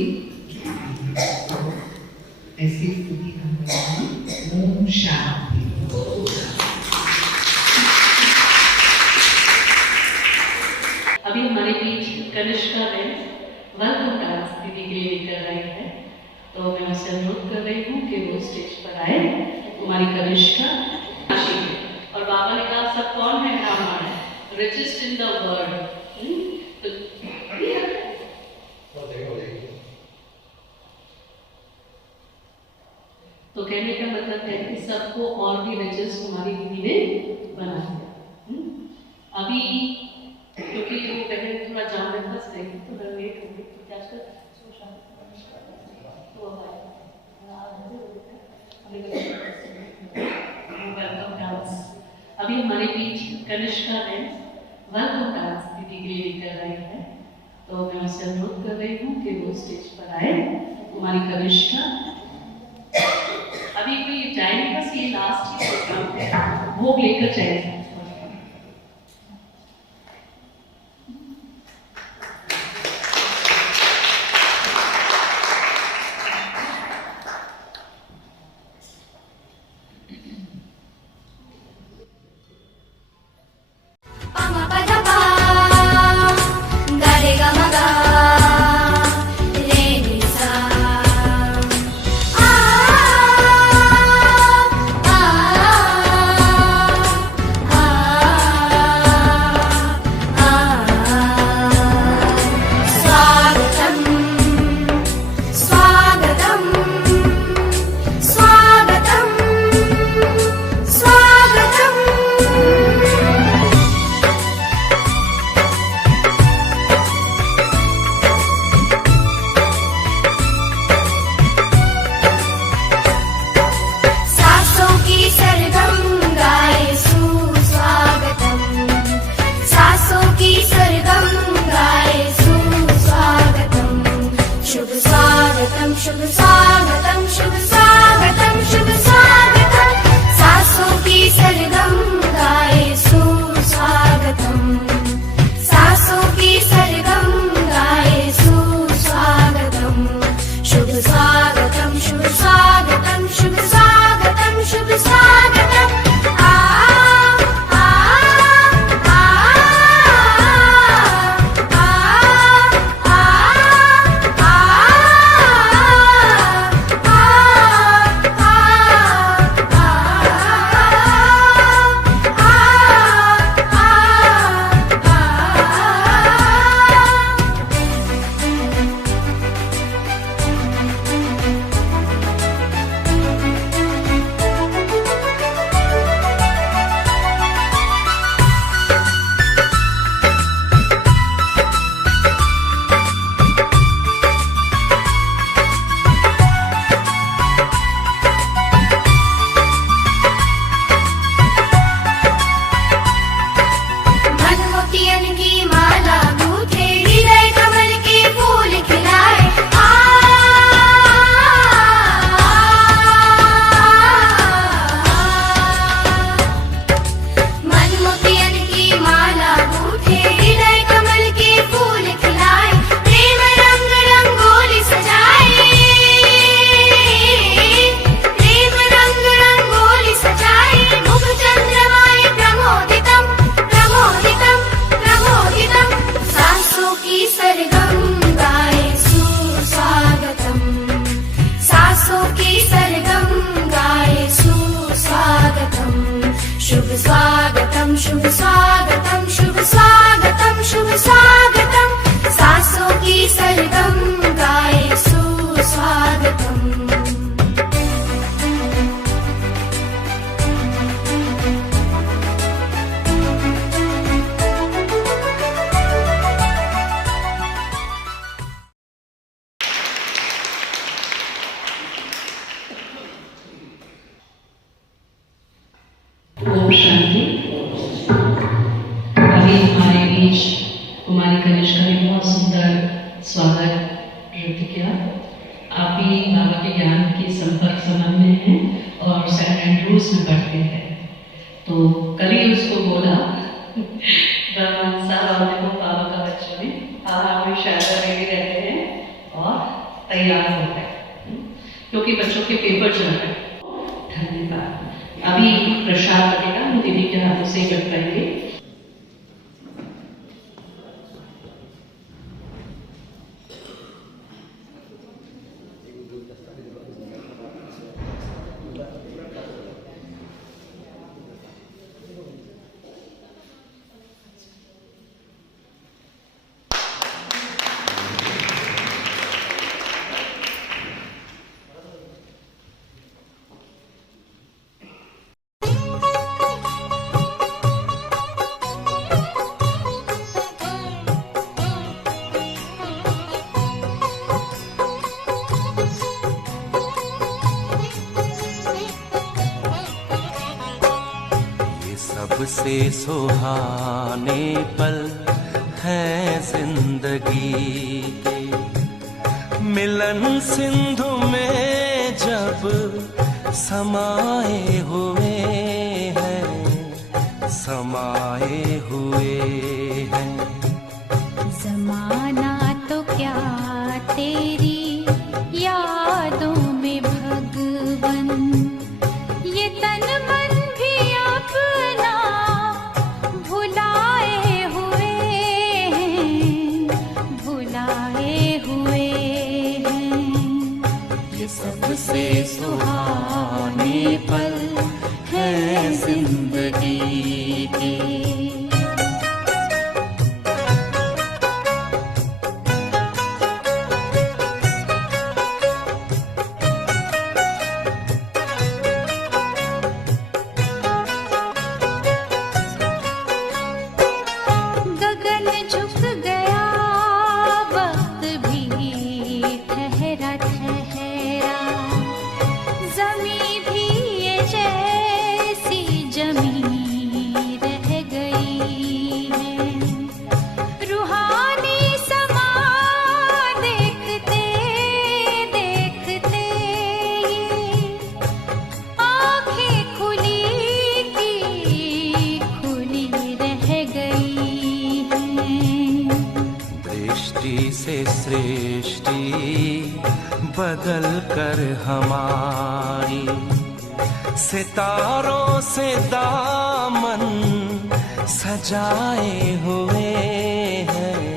ऐसी स्थिति हम बनाएं। ओम शांति। अभी हमारे बीच कनिष्का ने वेलकम डांस दीदी के लिए लेकर आई है, तो मैं उससे अनुरोध कर रही हूँ कि वो स्टेज पर आए। हमारी कनिष्का और बाबा ने कहा सब कौन है? ब्राह्मण है, रिचेस्ट इन द वर्ल्ड। तो कहने का मतलब है कि सबको और भी रिचेस्ट हमारी दीदी ने बना दिया। अभी क्योंकि वो बहन थोड़ा जाम में फंस गई तो मैं वेट हो गई, तो क्या वेलकम डांस। अभी हमारे बीच कनिष्का ने वेलकम डांस दीदी के लिए लेकर आई है, तो मैं उससे अनुरोध कर रही हूँ कि वो स्टेज पर आए। हमारी कनिष्का अभी कोई जाएंगे, बस ये लास्ट ही प्रोग्राम है, भोग लेकर जाएंगे। ओम शांति। अभी हमारे बीच कुमारी कनिष्का ने बहुत सुंदर स्वागत नृत्य किया। आप भी बाबा के ज्ञान के संपर्क संबंध में हैं और सेंट एंड्रूज में पढ़ते हैं, तो कल ही उसको बोला ब्रह्मन साहब और देखो बाबा का बच्चों ने हमें शायद रेडी रहते हैं और तैयार हो गए क्योंकि बच्चों के पेपर चल रहे हैं। धन्यवाद। अभी प्रसाद लगेगा, हम दीदी के हाथों से बटवाएंगे। सबसे सुहाने पल हैं जिंदगी के। मिलन सिंधु में जब समाए हुए हैं, समाए हुए हैं। ज़माना तो क्या तेरी यादों में भगवन, ये तन मन भी अपना भुलाए हुए हैं, भुलाए हुए हैं। ये सबसे सुहाने पल हैं जिंदगी के। गगन झुक गया, वक्त भी ठहरा ठहरा, ज़मीं भी ये जैसी जमीं रह गई है। रूहानी समा देखते देखते ये आँखें खुली की खुली रह गई हैं। दृष्टि से सृष्टि बदल कर हमारी, सितारों से दामन सजाए हुए हैं,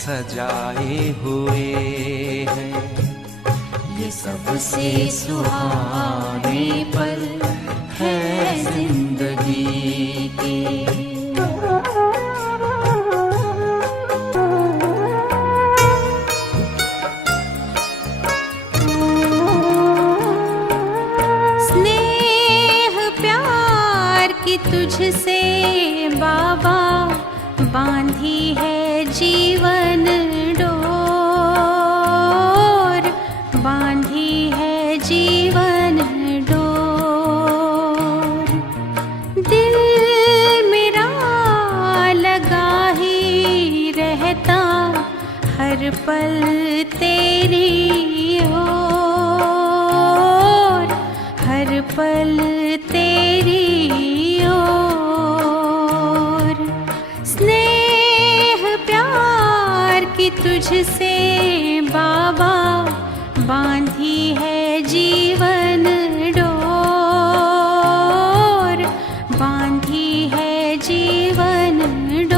सजाए हुए हैं। ये सबसे सुहाने पल हैं जिंदगी के। स्नेह प्यार की तुझसे बाबा बांधी है जीवन डोर, बांधी है जीवन डोर। दिल मेरा लगा ही रहता हर पल तेरी ओर, हर पल तेरी ओर। स्नेह प्यार की तुझसे बाबा बांधी है जीवन डोर, बांधी है जीवन डोर।